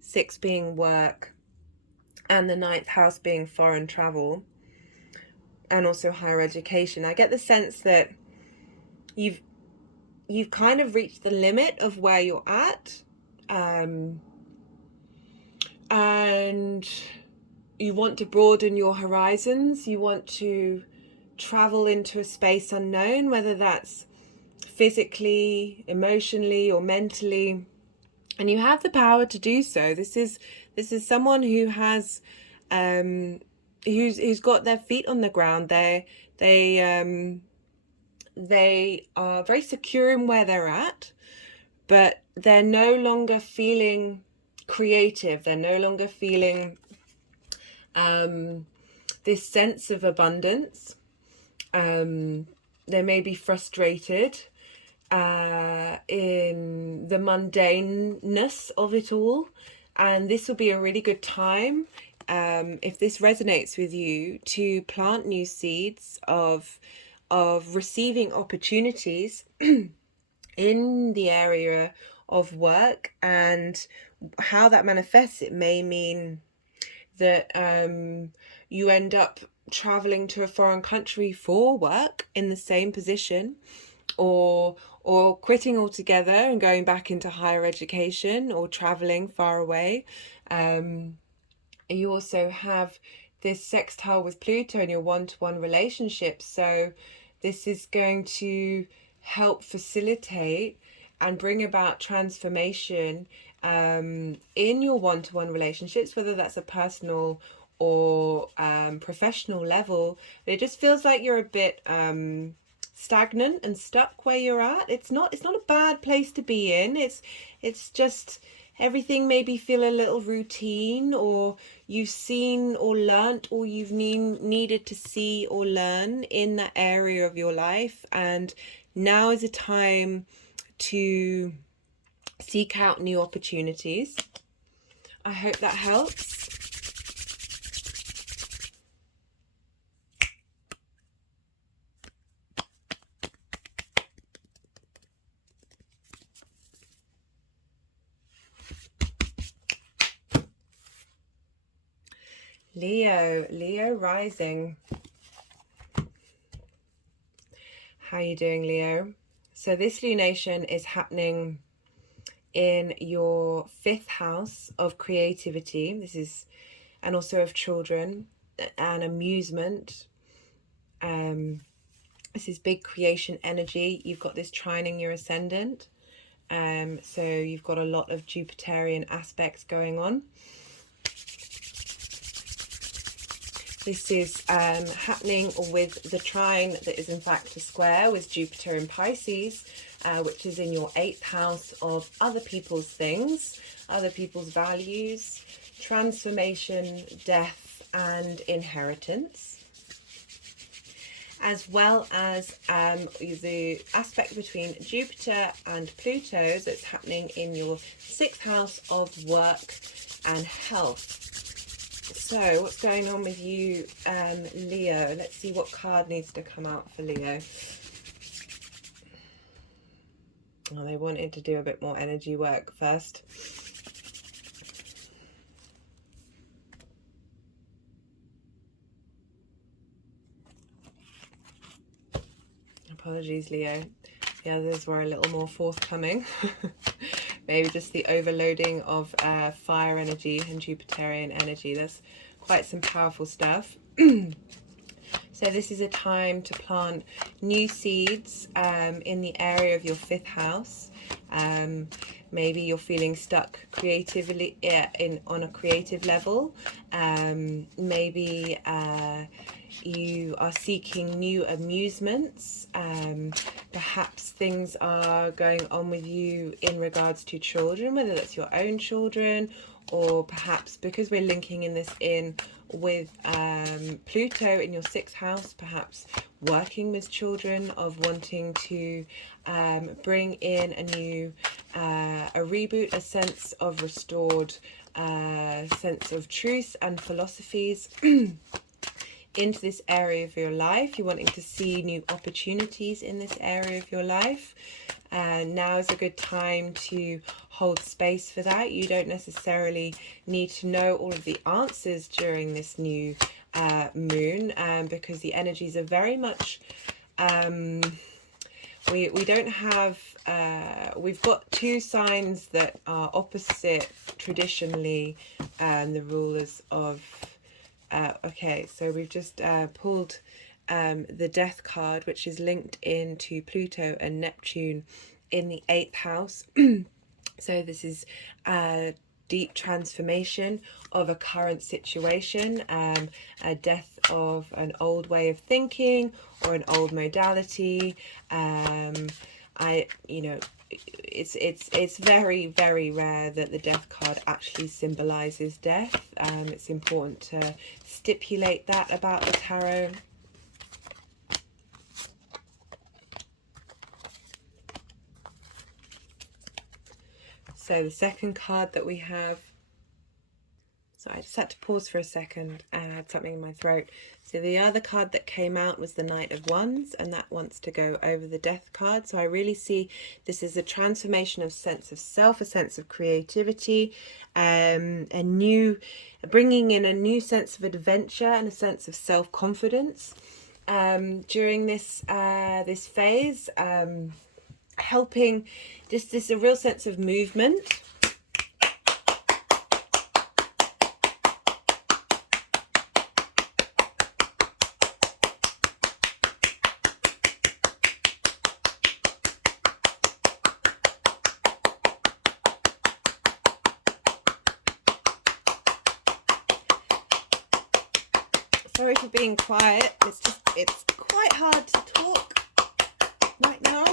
6 being work and the 9th house being foreign travel and also higher education. I get the sense that you've kind of reached the limit of where you're at, and you want to broaden your horizons. You want to travel into a space unknown, whether that's physically, emotionally, or mentally, and you have the power to do so. This is someone who has who's got their feet on the ground. They are very secure in where they're at, but they're no longer feeling creative. They're no longer feeling this sense of abundance. They may be frustrated in the mundaneness of it all, and this will be a really good time, if this resonates with you, to plant new seeds of receiving opportunities in the area of work. And how that manifests, it may mean that you end up traveling to a foreign country for work in the same position, or quitting altogether and going back into higher education, or traveling far away. You also have this sextile with Pluto in your one-to-one relationships, so this is going to help facilitate and bring about transformation in your one-to-one relationships, whether that's a personal or professional level. It just feels like you're a bit stagnant and stuck where you're at. It's not a bad place to be in. It's just everything maybe feel a little routine, or you've seen or learnt all you've needed to see or learn in that area of your life, and now is a time to seek out new opportunities. I hope that helps. Leo rising. How are you doing, Leo? So this lunation is happening in your 5th house of creativity. This is, and also of children and amusement. This is big creation energy. You've got this trine in your ascendant. So you've got a lot of Jupiterian aspects going on. This is happening with the trine that is in fact a square with Jupiter in Pisces, which is in your 8th house of other people's things, other people's values, transformation, death, and inheritance. As well as the aspect between Jupiter and Pluto that's happening in your 6th house of work and health. So what's going on with you, Leo? Let's see what card needs to come out for Leo. Oh, they wanted to do a bit more energy work first. Apologies, Leo. The others were a little more forthcoming. maybe just the overloading of fire energy and Jupiterian energy. That's quite some powerful stuff. So this is a time to plant new seeds in the area of your 5th house. Maybe you're feeling stuck creatively on a creative level. Maybe you are seeking new amusements. Perhaps things are going on with you in regards to children, whether that's your own children, or perhaps because we're linking in this in with Pluto in your 6th house, perhaps working with children, of wanting to bring in a new, a reboot, a sense of restored sense of truth and philosophies into this area of your life. You're wanting to see new opportunities in this area of your life. Now is a good time to hold space for that. You don't necessarily need to know all of the answers during this new moon, because the energies are very much we don't have we've got 2 signs that are opposite traditionally, the rulers of okay, so we've just pulled the Death card, which is linked into Pluto and Neptune in the 8th house. So this is a deep transformation of a current situation, a death of an old way of thinking or an old modality. It's very, very rare that the Death card actually symbolizes death. It's important to stipulate that about the tarot. So the second card that we have, so I just had to pause for a second. I had something in my throat. So the other card that came out was the Knight of Wands, and that wants to go over the Death card. So I really see this is a transformation of sense of self, a sense of creativity, a new, bringing in a new sense of adventure and a sense of self-confidence during this this phase, helping this a real sense of movement. Sorry for being quiet. It's quite hard to talk right now.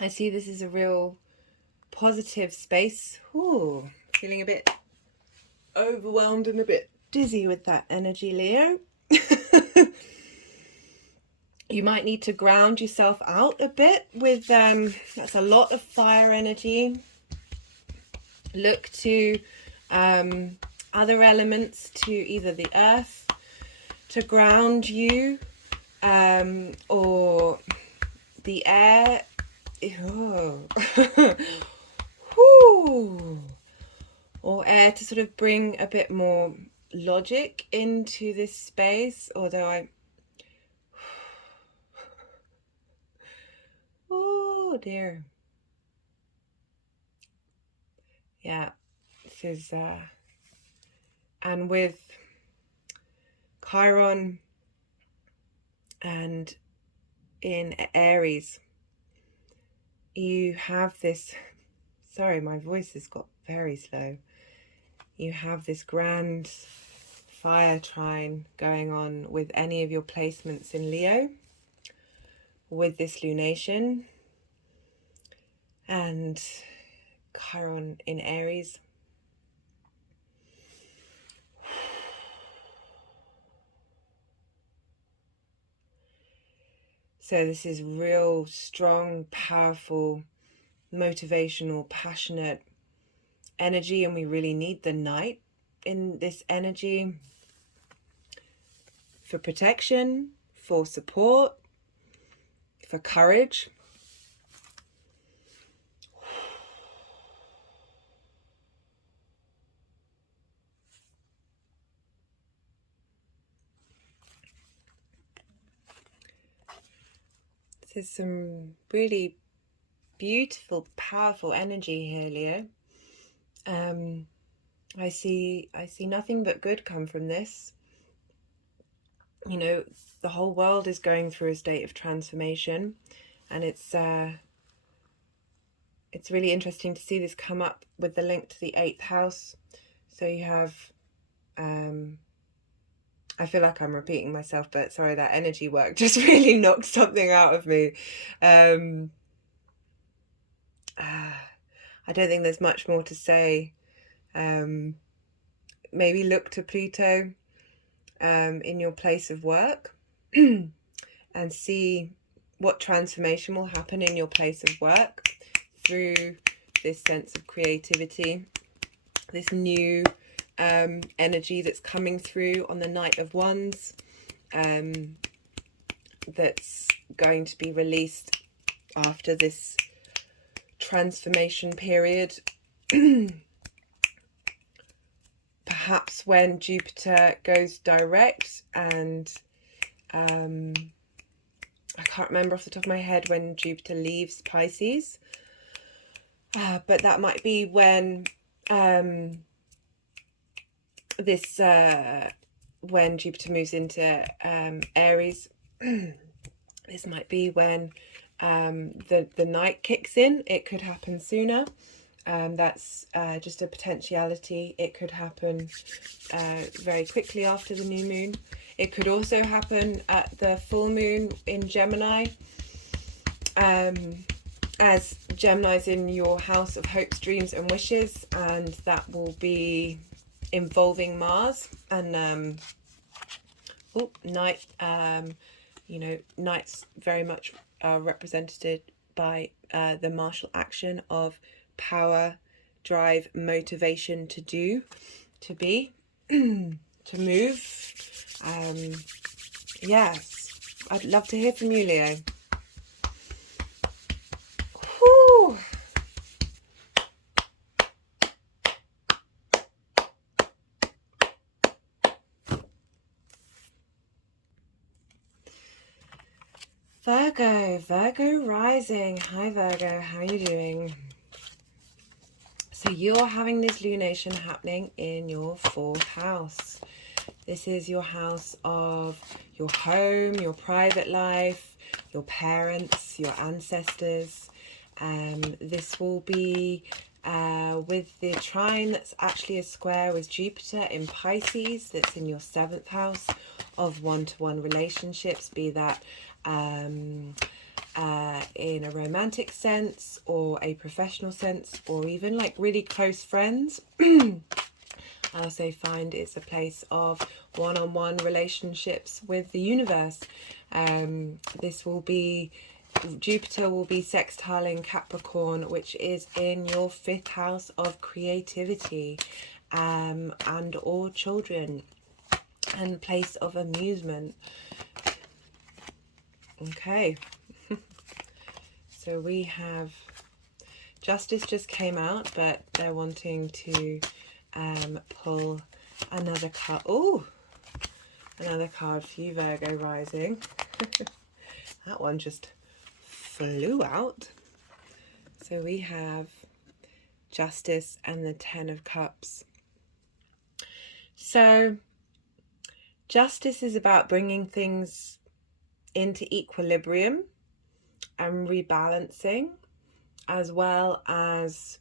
I see this is a real positive space. Ooh, feeling a bit overwhelmed and a bit dizzy with that energy, Leo. You might need to ground yourself out a bit with that's a lot of fire energy. Look to other elements, to either the earth to ground you, or the air. Oh. Whew. Or air to sort of bring a bit more logic into this space, although oh dear. Yeah, this is and with Chiron and in Aries, you have this, sorry, my voice has got very slow. You have this grand fire trine going on with any of your placements in Leo, with this lunation, and Chiron in Aries. So this is real strong, powerful, motivational, passionate energy, and we really need the Knight in this energy for protection, for support, for courage. There's some really beautiful, powerful energy here, Leo. I see nothing but good come from this. You know, the whole world is going through a state of transformation, and it's really interesting to see this come up with the link to the 8th house. So you have, I feel like I'm repeating myself, but sorry, that energy work just really knocked something out of me. I don't think there's much more to say. Maybe look to Pluto in your place of work and see what transformation will happen in your place of work through this sense of creativity, this new energy that's coming through on the Knight of Wands, that's going to be released after this transformation period. Perhaps when Jupiter goes direct, and I can't remember off the top of my head when Jupiter leaves Pisces, but that might be when when Jupiter moves into Aries. This might be when the night kicks in. It could happen sooner. That's just a potentiality. It could happen very quickly after the new moon. It could also happen at the full moon in Gemini, as Gemini's in your house of hopes, dreams and wishes, and that will be involving Mars and night. You know, nights very much are represented by the martial action of power, drive, motivation to do, to be, to move. Yes, I'd love to hear from you, Leo. Whew. Virgo rising. Hi Virgo, how are you doing? So you're having this lunation happening in your 4th house. This is your house of your home, your private life, your parents, your ancestors. This will be with the trine that's actually a square with Jupiter in Pisces, that's in your 7th house of one-to-one relationships, be that in a romantic sense or a professional sense, or even like really close friends. I also find it's a place of one-on-one relationships with the universe. This will be, Jupiter will be sextiling Capricorn, which is in your 5th house of creativity and or children, and place of amusement. Okay. So we have Justice just came out, but they're wanting to pull another card. Oh, another card for you, Virgo rising. That one just flew out. So we have Justice and the 10 of Cups. So Justice is about bringing things into equilibrium and rebalancing, as well as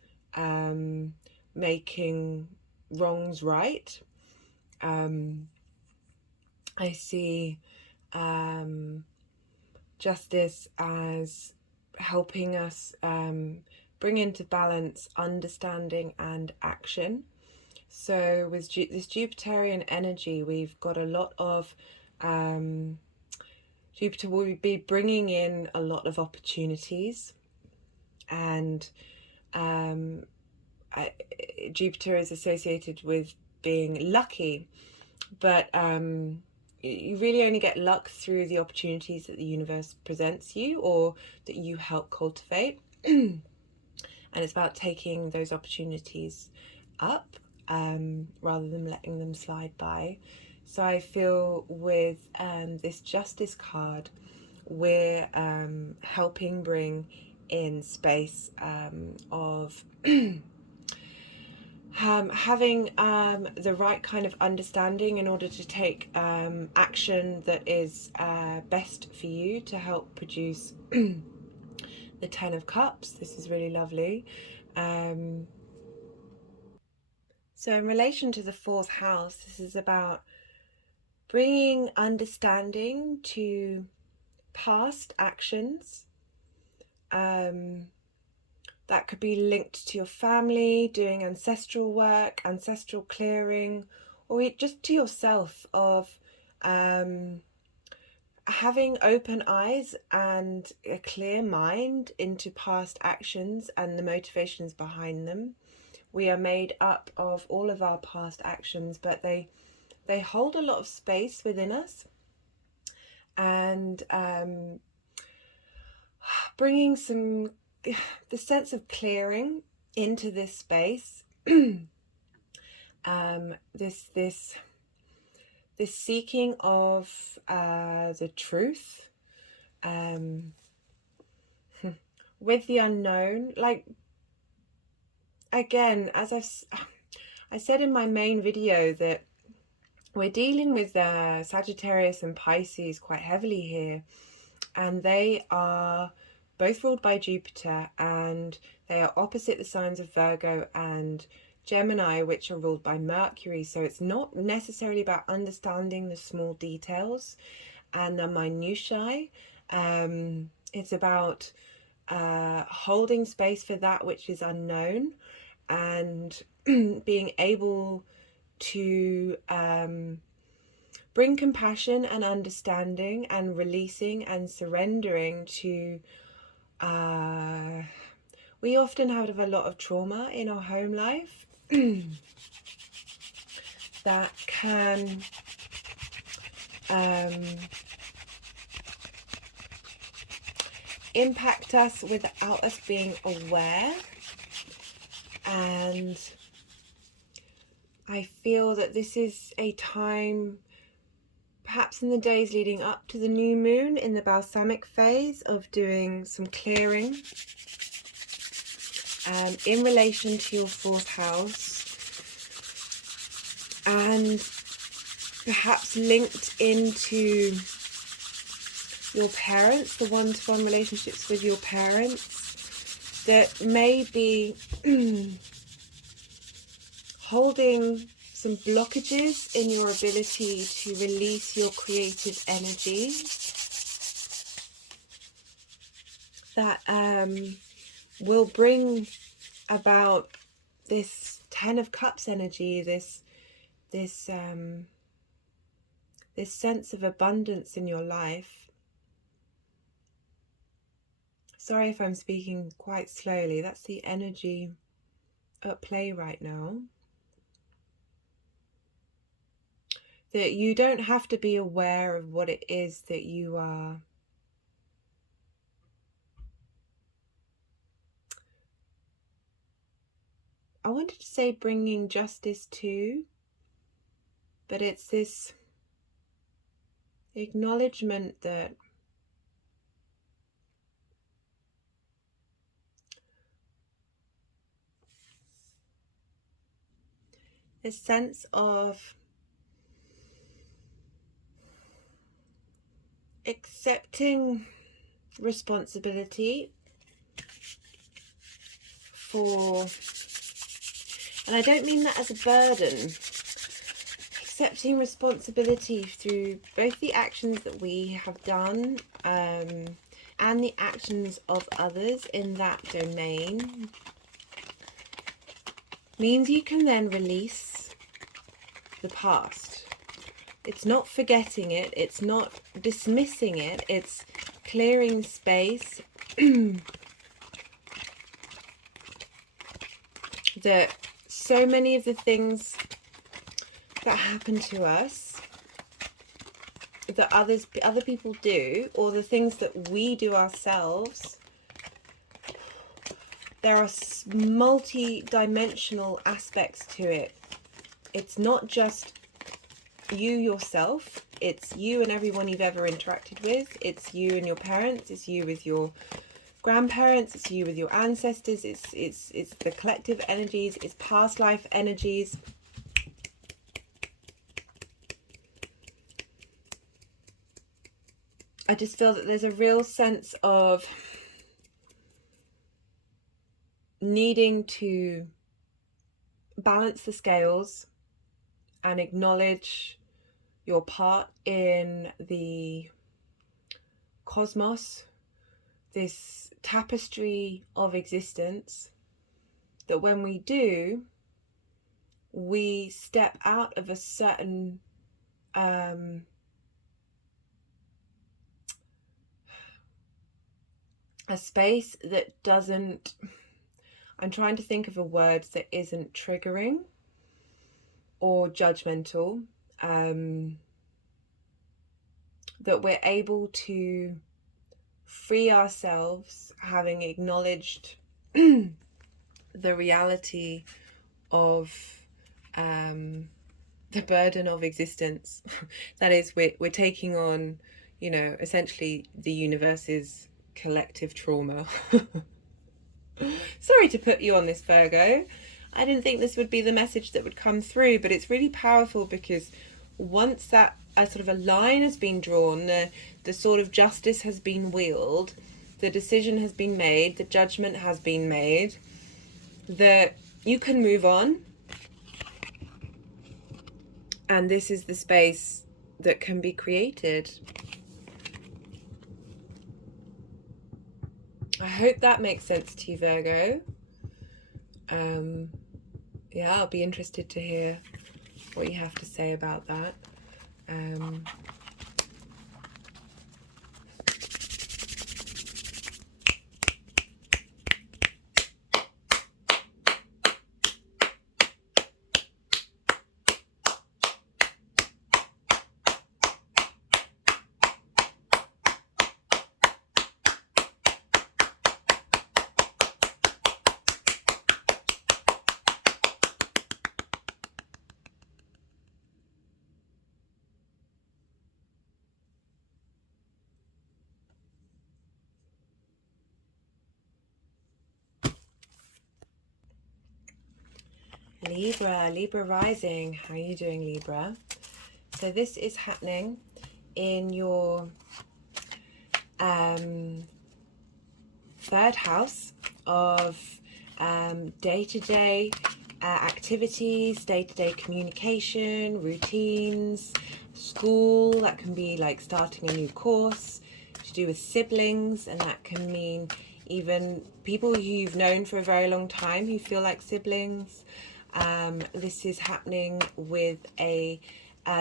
making wrongs right. I see Justice as helping us bring into balance understanding and action. So with this Jupiterian energy, we've got a lot of Jupiter will be bringing in a lot of opportunities, and Jupiter is associated with being lucky, but you really only get luck through the opportunities that the universe presents you or that you help cultivate. And it's about taking those opportunities up rather than letting them slide by. So I feel with this Justice card, we're helping bring in space of having the right kind of understanding in order to take action that is best for you to help produce the Ten of Cups. This is really lovely. So in relation to the fourth house, this is about bringing understanding to past actions. That could be linked to your family, doing ancestral work, ancestral clearing, or just to yourself of having open eyes and a clear mind into past actions and the motivations behind them. We are made up of all of our past actions, but they hold a lot of space within us, and bringing the sense of clearing into this space. This seeking of the truth with the unknown. Like, again, as I said in my main video, that we're dealing with Sagittarius and Pisces quite heavily here, and they are both ruled by Jupiter, and they are opposite the signs of Virgo and Gemini, which are ruled by Mercury. So it's not necessarily about understanding the small details and the minutiae. It's about holding space for that which is unknown, and being able to bring compassion and understanding and releasing and surrendering to we often have a lot of trauma in our home life that can impact us without us being aware. And I feel that this is a time, perhaps in the days leading up to the new moon, in the balsamic phase, of doing some clearing in relation to your fourth house, and perhaps linked into your parents, the one-to-one relationships with your parents, that may be holding some blockages in your ability to release your creative energy, that will bring about this Ten of Cups energy, this sense of abundance in your life. Sorry if I'm speaking quite slowly. That's the energy at play right now. That you don't have to be aware of what it is that you are I wanted to say bringing justice to, but it's this acknowledgement that a sense of accepting responsibility for, and I don't mean that as a burden, accepting responsibility through both the actions that we have done and the actions of others in that domain, means you can then release the past. It's not forgetting it, it's not dismissing it, it's clearing space that so many of the things that happen to us, that other people do, or the things that we do ourselves, there are multi-dimensional aspects to it. It's not just you yourself, it's you and everyone you've ever interacted with, it's you and your parents, it's you with your grandparents, it's you with your ancestors, it's the collective energies, it's past life energies. I just feel that there's a real sense of needing to balance the scales and acknowledge your part in the cosmos, this tapestry of existence, that when we do, we step out of a certain a space that doesn't, I'm trying to think of a word that isn't triggering or judgmental, that we're able to free ourselves, having acknowledged the reality of the burden of existence. That is, we're taking on, you know, essentially the universe's collective trauma. Sorry to put you on this, Virgo. I didn't think this would be the message that would come through, but it's really powerful because once that sort of a line has been drawn, the sort of justice has been wielded, the decision has been made, the judgment has been made, that you can move on. And this is the space that can be created. I hope that makes sense to you, Virgo. Yeah, I'll be interested to hear what you have to say about that. Libra rising. How are you doing, Libra? So this is happening in your third house of day-to-day activities, day-to-day communication, routines, school. That can be like starting a new course, to do with siblings, and that can mean even people who you've known for a very long time who feel like siblings. This is happening with a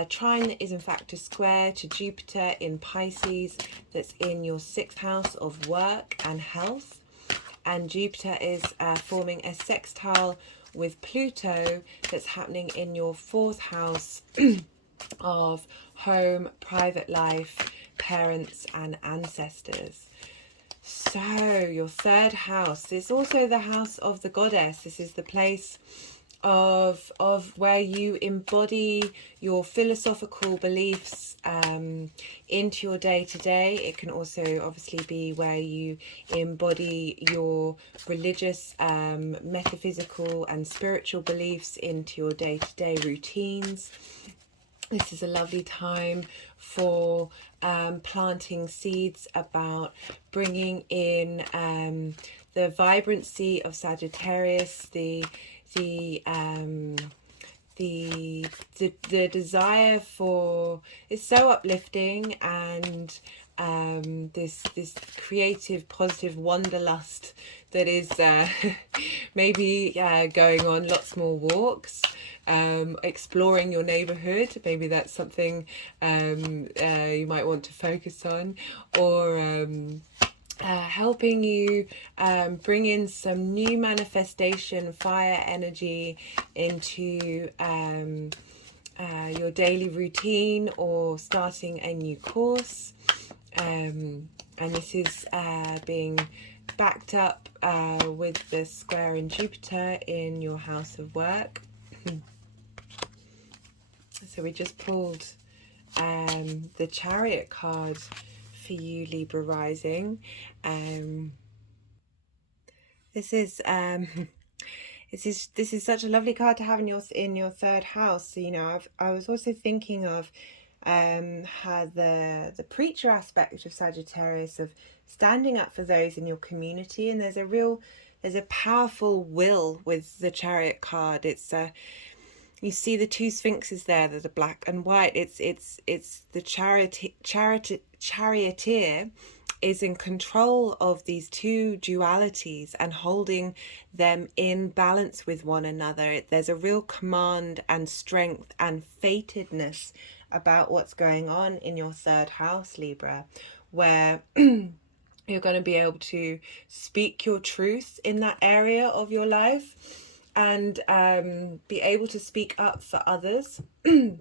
trine that is in fact a square to Jupiter in Pisces, that's in your 6th house of work and health. And Jupiter is forming a sextile with Pluto that's happening in your 4th house of home, private life, parents and ancestors. So your 3rd house is also the house of the goddess. This is the place of where you embody your philosophical beliefs into your day-to-day. It can also obviously be where you embody your religious, metaphysical and spiritual beliefs into your day-to-day routines. This is a lovely time for planting seeds about bringing in the vibrancy of Sagittarius, the desire for, it's so uplifting, and this creative, positive wanderlust that is maybe going on lots more walks, exploring your neighborhood. Maybe that's something you might want to focus on, or helping you bring in some new manifestation, fire energy into your daily routine, or starting a new course. And this is being backed up with the square in Jupiter in your house of work. So we just pulled the Chariot card for you, Libra rising. This is this is such a lovely card to have in your third house. So, you know, I was also thinking of how the preacher aspect of Sagittarius, of standing up for those in your community, and there's a powerful will with the Chariot card. It's you see the two sphinxes there that are black and white. It's the charioteer is in control of these two dualities and holding them in balance with one another. There's a real command and strength and fatedness about what's going on in your third house, Libra, where you're going to be able to speak your truth in that area of your life, and be able to speak up for others in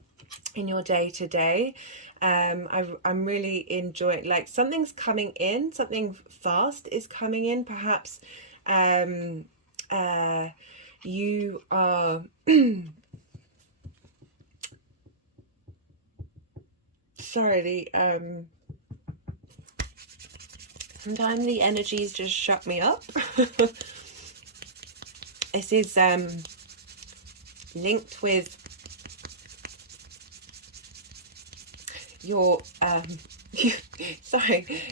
your day-to-day. I'm really enjoying, like, something's coming in, something fast is coming in. Perhaps you are sorry, sometimes the energies just shut me up. This is linked with your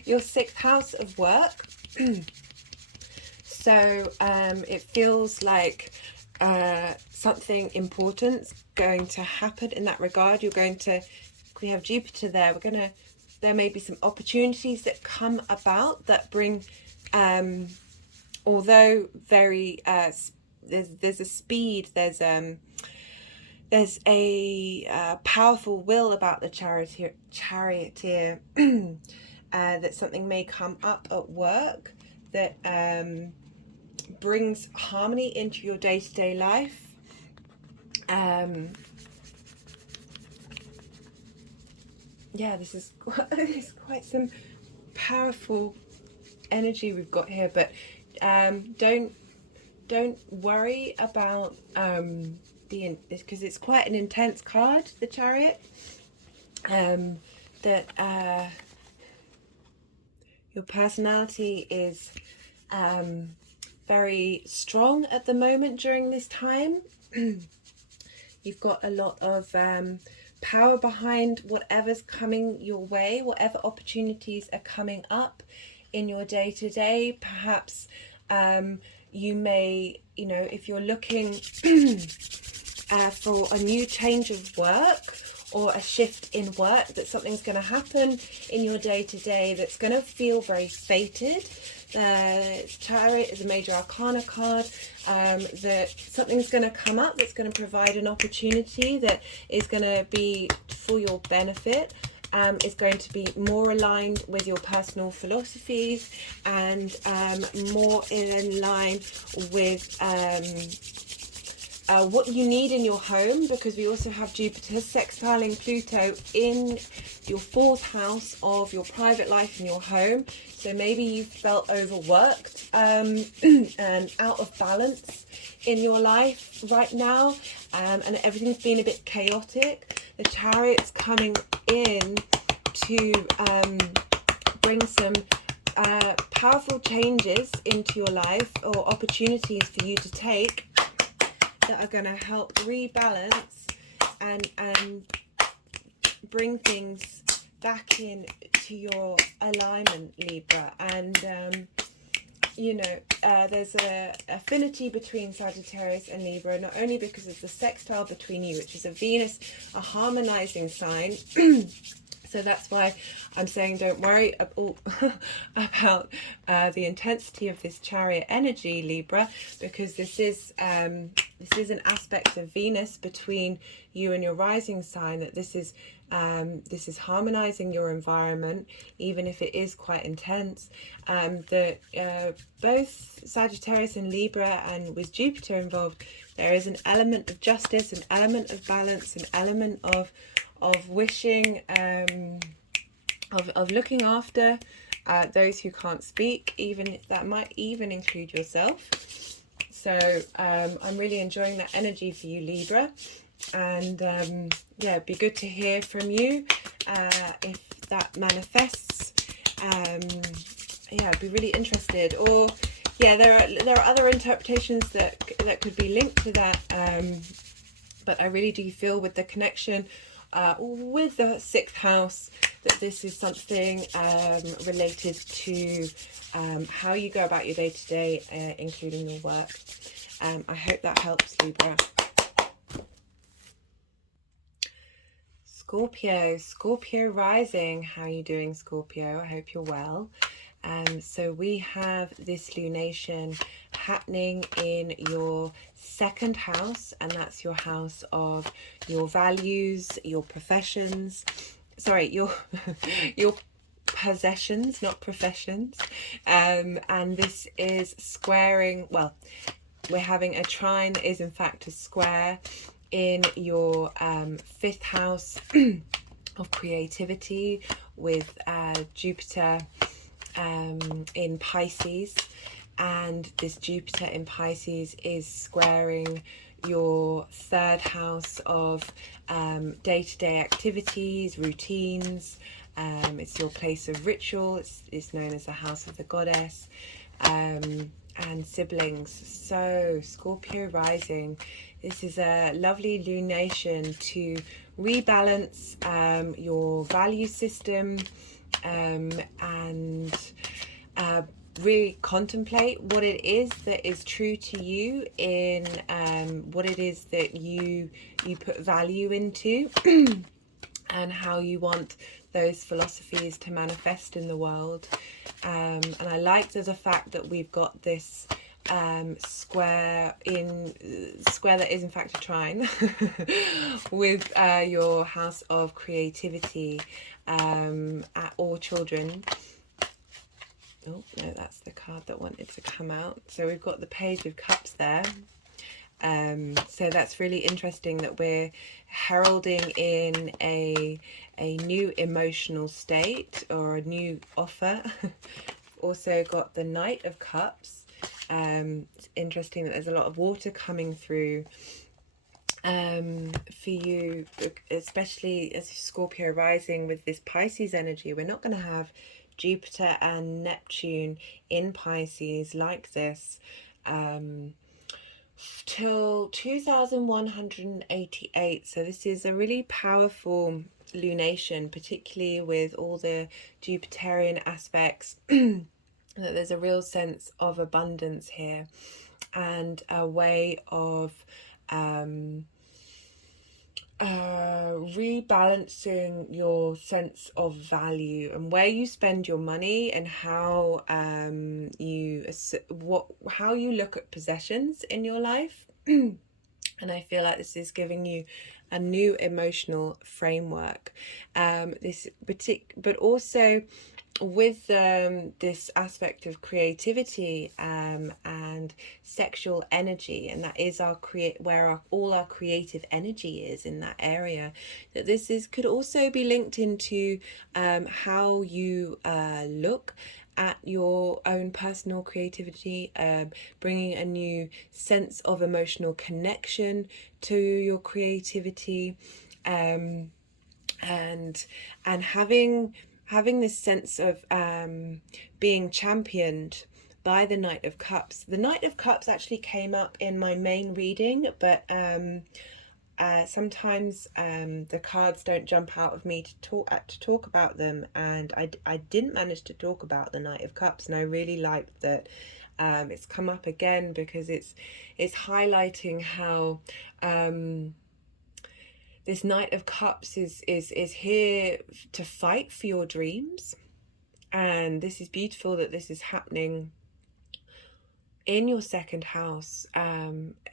your sixth house of work. So it feels like something important's going to happen in that regard. You're going to, we have Jupiter there, there may be some opportunities that come about that bring, although very there's a speed, there's a powerful will about the charioteer that something may come up at work that brings harmony into your day-to-day life. Yeah, this is quite some powerful energy we've got here, but don't worry about because it's quite an intense card, the Chariot. That your personality is very strong at the moment during this time. You've got a lot of power behind whatever's coming your way, whatever opportunities are coming up in your day-to-day. Perhaps you may, you know, if you're looking for a new change of work or a shift in work, that something's going to happen in your day-to-day that's going to feel very fated. Chariot is a major arcana card, that something's going to come up that's going to provide an opportunity that is going to be for your benefit, is going to be more aligned with your personal philosophies and more in line with what you need in your home, because we also have Jupiter sextiling Pluto in your fourth house of your private life and your home. So maybe you felt overworked and out of balance in your life right now, and everything's been a bit chaotic. The Chariot's coming in to bring some powerful changes into your life, or opportunities for you to take, that are going to help rebalance and bring things back in to your alignment, Libra. And you know, there's a affinity between Sagittarius and Libra, not only because of the sextile between you, which is a Venus, a harmonizing sign. So that's why I'm saying don't worry about the intensity of this Chariot energy, Libra, because this is an aspect of Venus between you and your rising sign, that this is harmonizing your environment, even if it is quite intense. That both Sagittarius and Libra, and with Jupiter involved, there is an element of justice, an element of balance, an element of wishing, of looking after those who can't speak, even that might even include yourself. So I'm really enjoying that energy for you, Libra. And yeah, it'd be good to hear from you if that manifests. Yeah, I'd be really interested. Or yeah, there are other interpretations that could be linked to that. But I really do feel with the connection with the 6th house that this is something related to how you go about your day-to-day, including your work. I hope that helps, Libra. Scorpio rising. How are you doing, Scorpio? I hope you're well. So we have this lunation happening in your 2nd house, and that's your house of your values, your professions, sorry, your your possessions, not professions. And this is squaring, well, we're having a trine that is in fact a square in your 5th house of creativity with Jupiter in Pisces, and this Jupiter in Pisces is squaring your 3rd house of day-to-day activities, routines. It's your place of ritual. It's known as the house of the goddess, and siblings. So Scorpio rising, this is a lovely lunation to rebalance your value system, and really contemplate what it is that is true to you in what it is that you put value into and how you want those philosophies to manifest in the world. And I like the fact that we've got this square that is in fact a trine with your house of creativity or children. Oh no, that's the card that wanted to come out. So we've got the Page of Cups there. So that's really interesting that we're heralding in a new emotional state or a new offer. Also got the Knight of Cups. It's interesting that there's a lot of water coming through for you, especially as Scorpio rising with this Pisces energy. We're not going to have Jupiter and Neptune in Pisces like this till 2188. So this is a really powerful lunation, particularly with all the Jupiterian aspects. That there's a real sense of abundance here and a way of rebalancing your sense of value and where you spend your money and how you look at possessions in your life. And I feel like this is giving you a new emotional framework. But also with this aspect of creativity and sexual energy, and that is where all our creative energy is in that area, that could also be linked into how you look at your own personal creativity, bringing a new sense of emotional connection to your creativity, and having this sense of being championed by the Knight of Cups. The Knight of Cups actually came up in my main reading, but sometimes the cards don't jump out of me to talk about them, and I didn't manage to talk about the Knight of Cups, and I really like that it's come up again because it's highlighting how this Knight of Cups is here to fight for your dreams. And this is beautiful that this is happening in your 2nd house.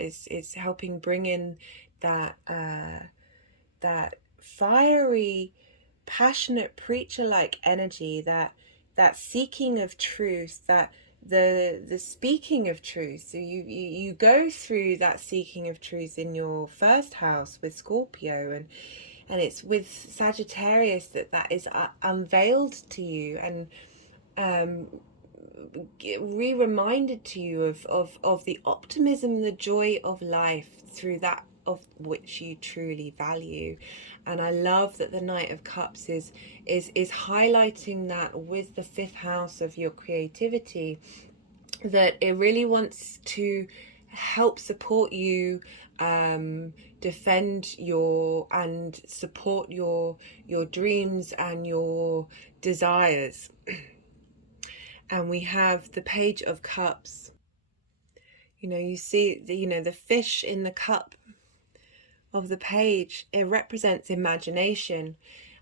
It's helping bring in that fiery, passionate preacher-like energy, that seeking of truth, that the speaking of truth. So you go through that seeking of truth in your 1st house with Scorpio, and it's with Sagittarius that is unveiled to you and reminded to you of the optimism, the joy of life through that of which you truly value. And I love that the Knight of Cups is highlighting that with the 5th house of your creativity, that it really wants to help support you, defend your and support your dreams and your desires. And we have the Page of Cups. You know, you see the, you know, the fish in the cup of the page. It represents imagination.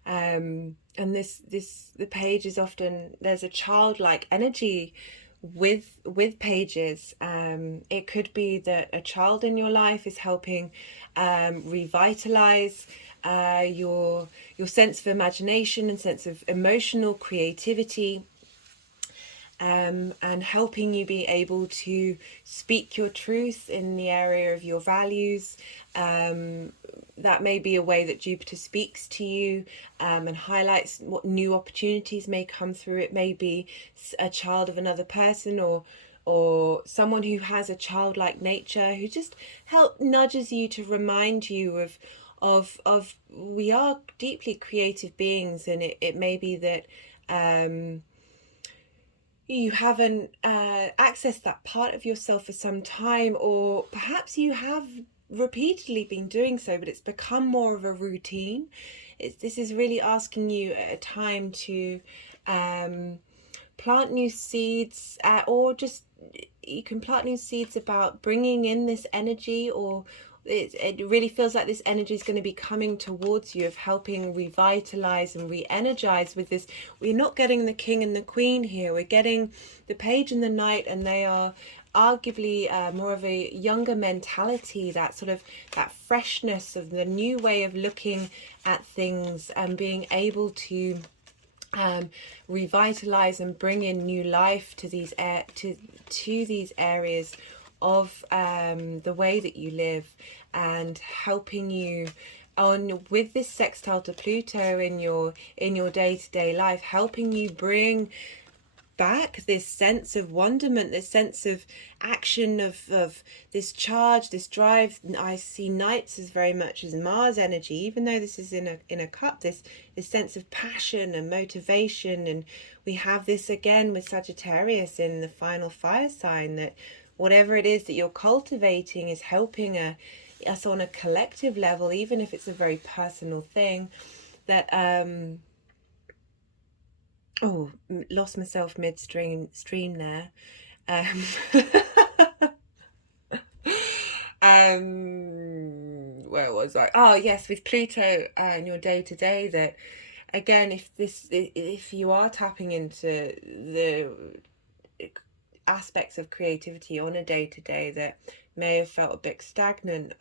And the page is often, there's a childlike energy with pages. It could be that a child in your life is helping revitalize your sense of imagination and sense of emotional creativity, and helping you be able to speak your truth in the area of your values. That may be a way that Jupiter speaks to you, and highlights what new opportunities may come through. It may be a child of another person, or someone who has a childlike nature, who just nudges you to remind you of we are deeply creative beings. And it may be that you haven't accessed that part of yourself for some time, or perhaps you have repeatedly been doing so, but it's become more of a routine. This is really asking you at a time to plant new seeds, or just, you can plant new seeds about bringing in this energy, or it really feels like this energy is going to be coming towards you, of helping revitalize and re-energize with this. We're not getting the King and the Queen here, we're getting the Page and the Knight, and they are arguably more of a younger mentality, that sort of that freshness of the new way of looking at things, and being able to revitalize and bring in new life to these to these areas of the way that you live, and helping you on with this sextile to Pluto in your day-to-day life, helping you bring back this sense of wonderment, this sense of action, of this charge, this drive. I see Knights as very much as Mars energy, even though this is in a cup, this sense of passion and motivation. And we have this again with Sagittarius in the final fire sign, that whatever it is that you're cultivating is helping us on a collective level, even if it's a very personal thing. That oh, lost myself midstream there. Where was I? Oh yes, with Pluto in your day to day, that again, if you are tapping into the aspects of creativity on a day to day that may have felt a bit stagnant,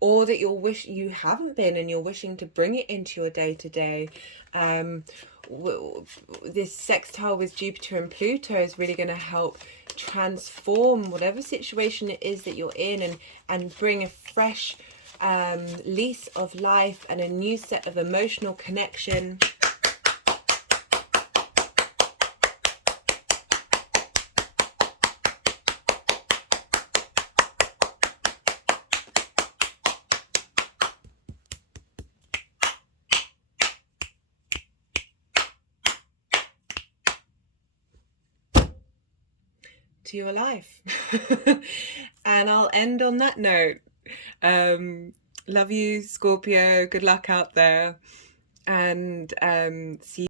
or that you haven't been, and you're wishing to bring it into your day to day. This sextile with Jupiter and Pluto is really going to help transform whatever situation it is that you're in, and bring a fresh lease of life and a new set of emotional connection. To your life. And I'll end on that note. Love you, Scorpio. Good luck out there, and see you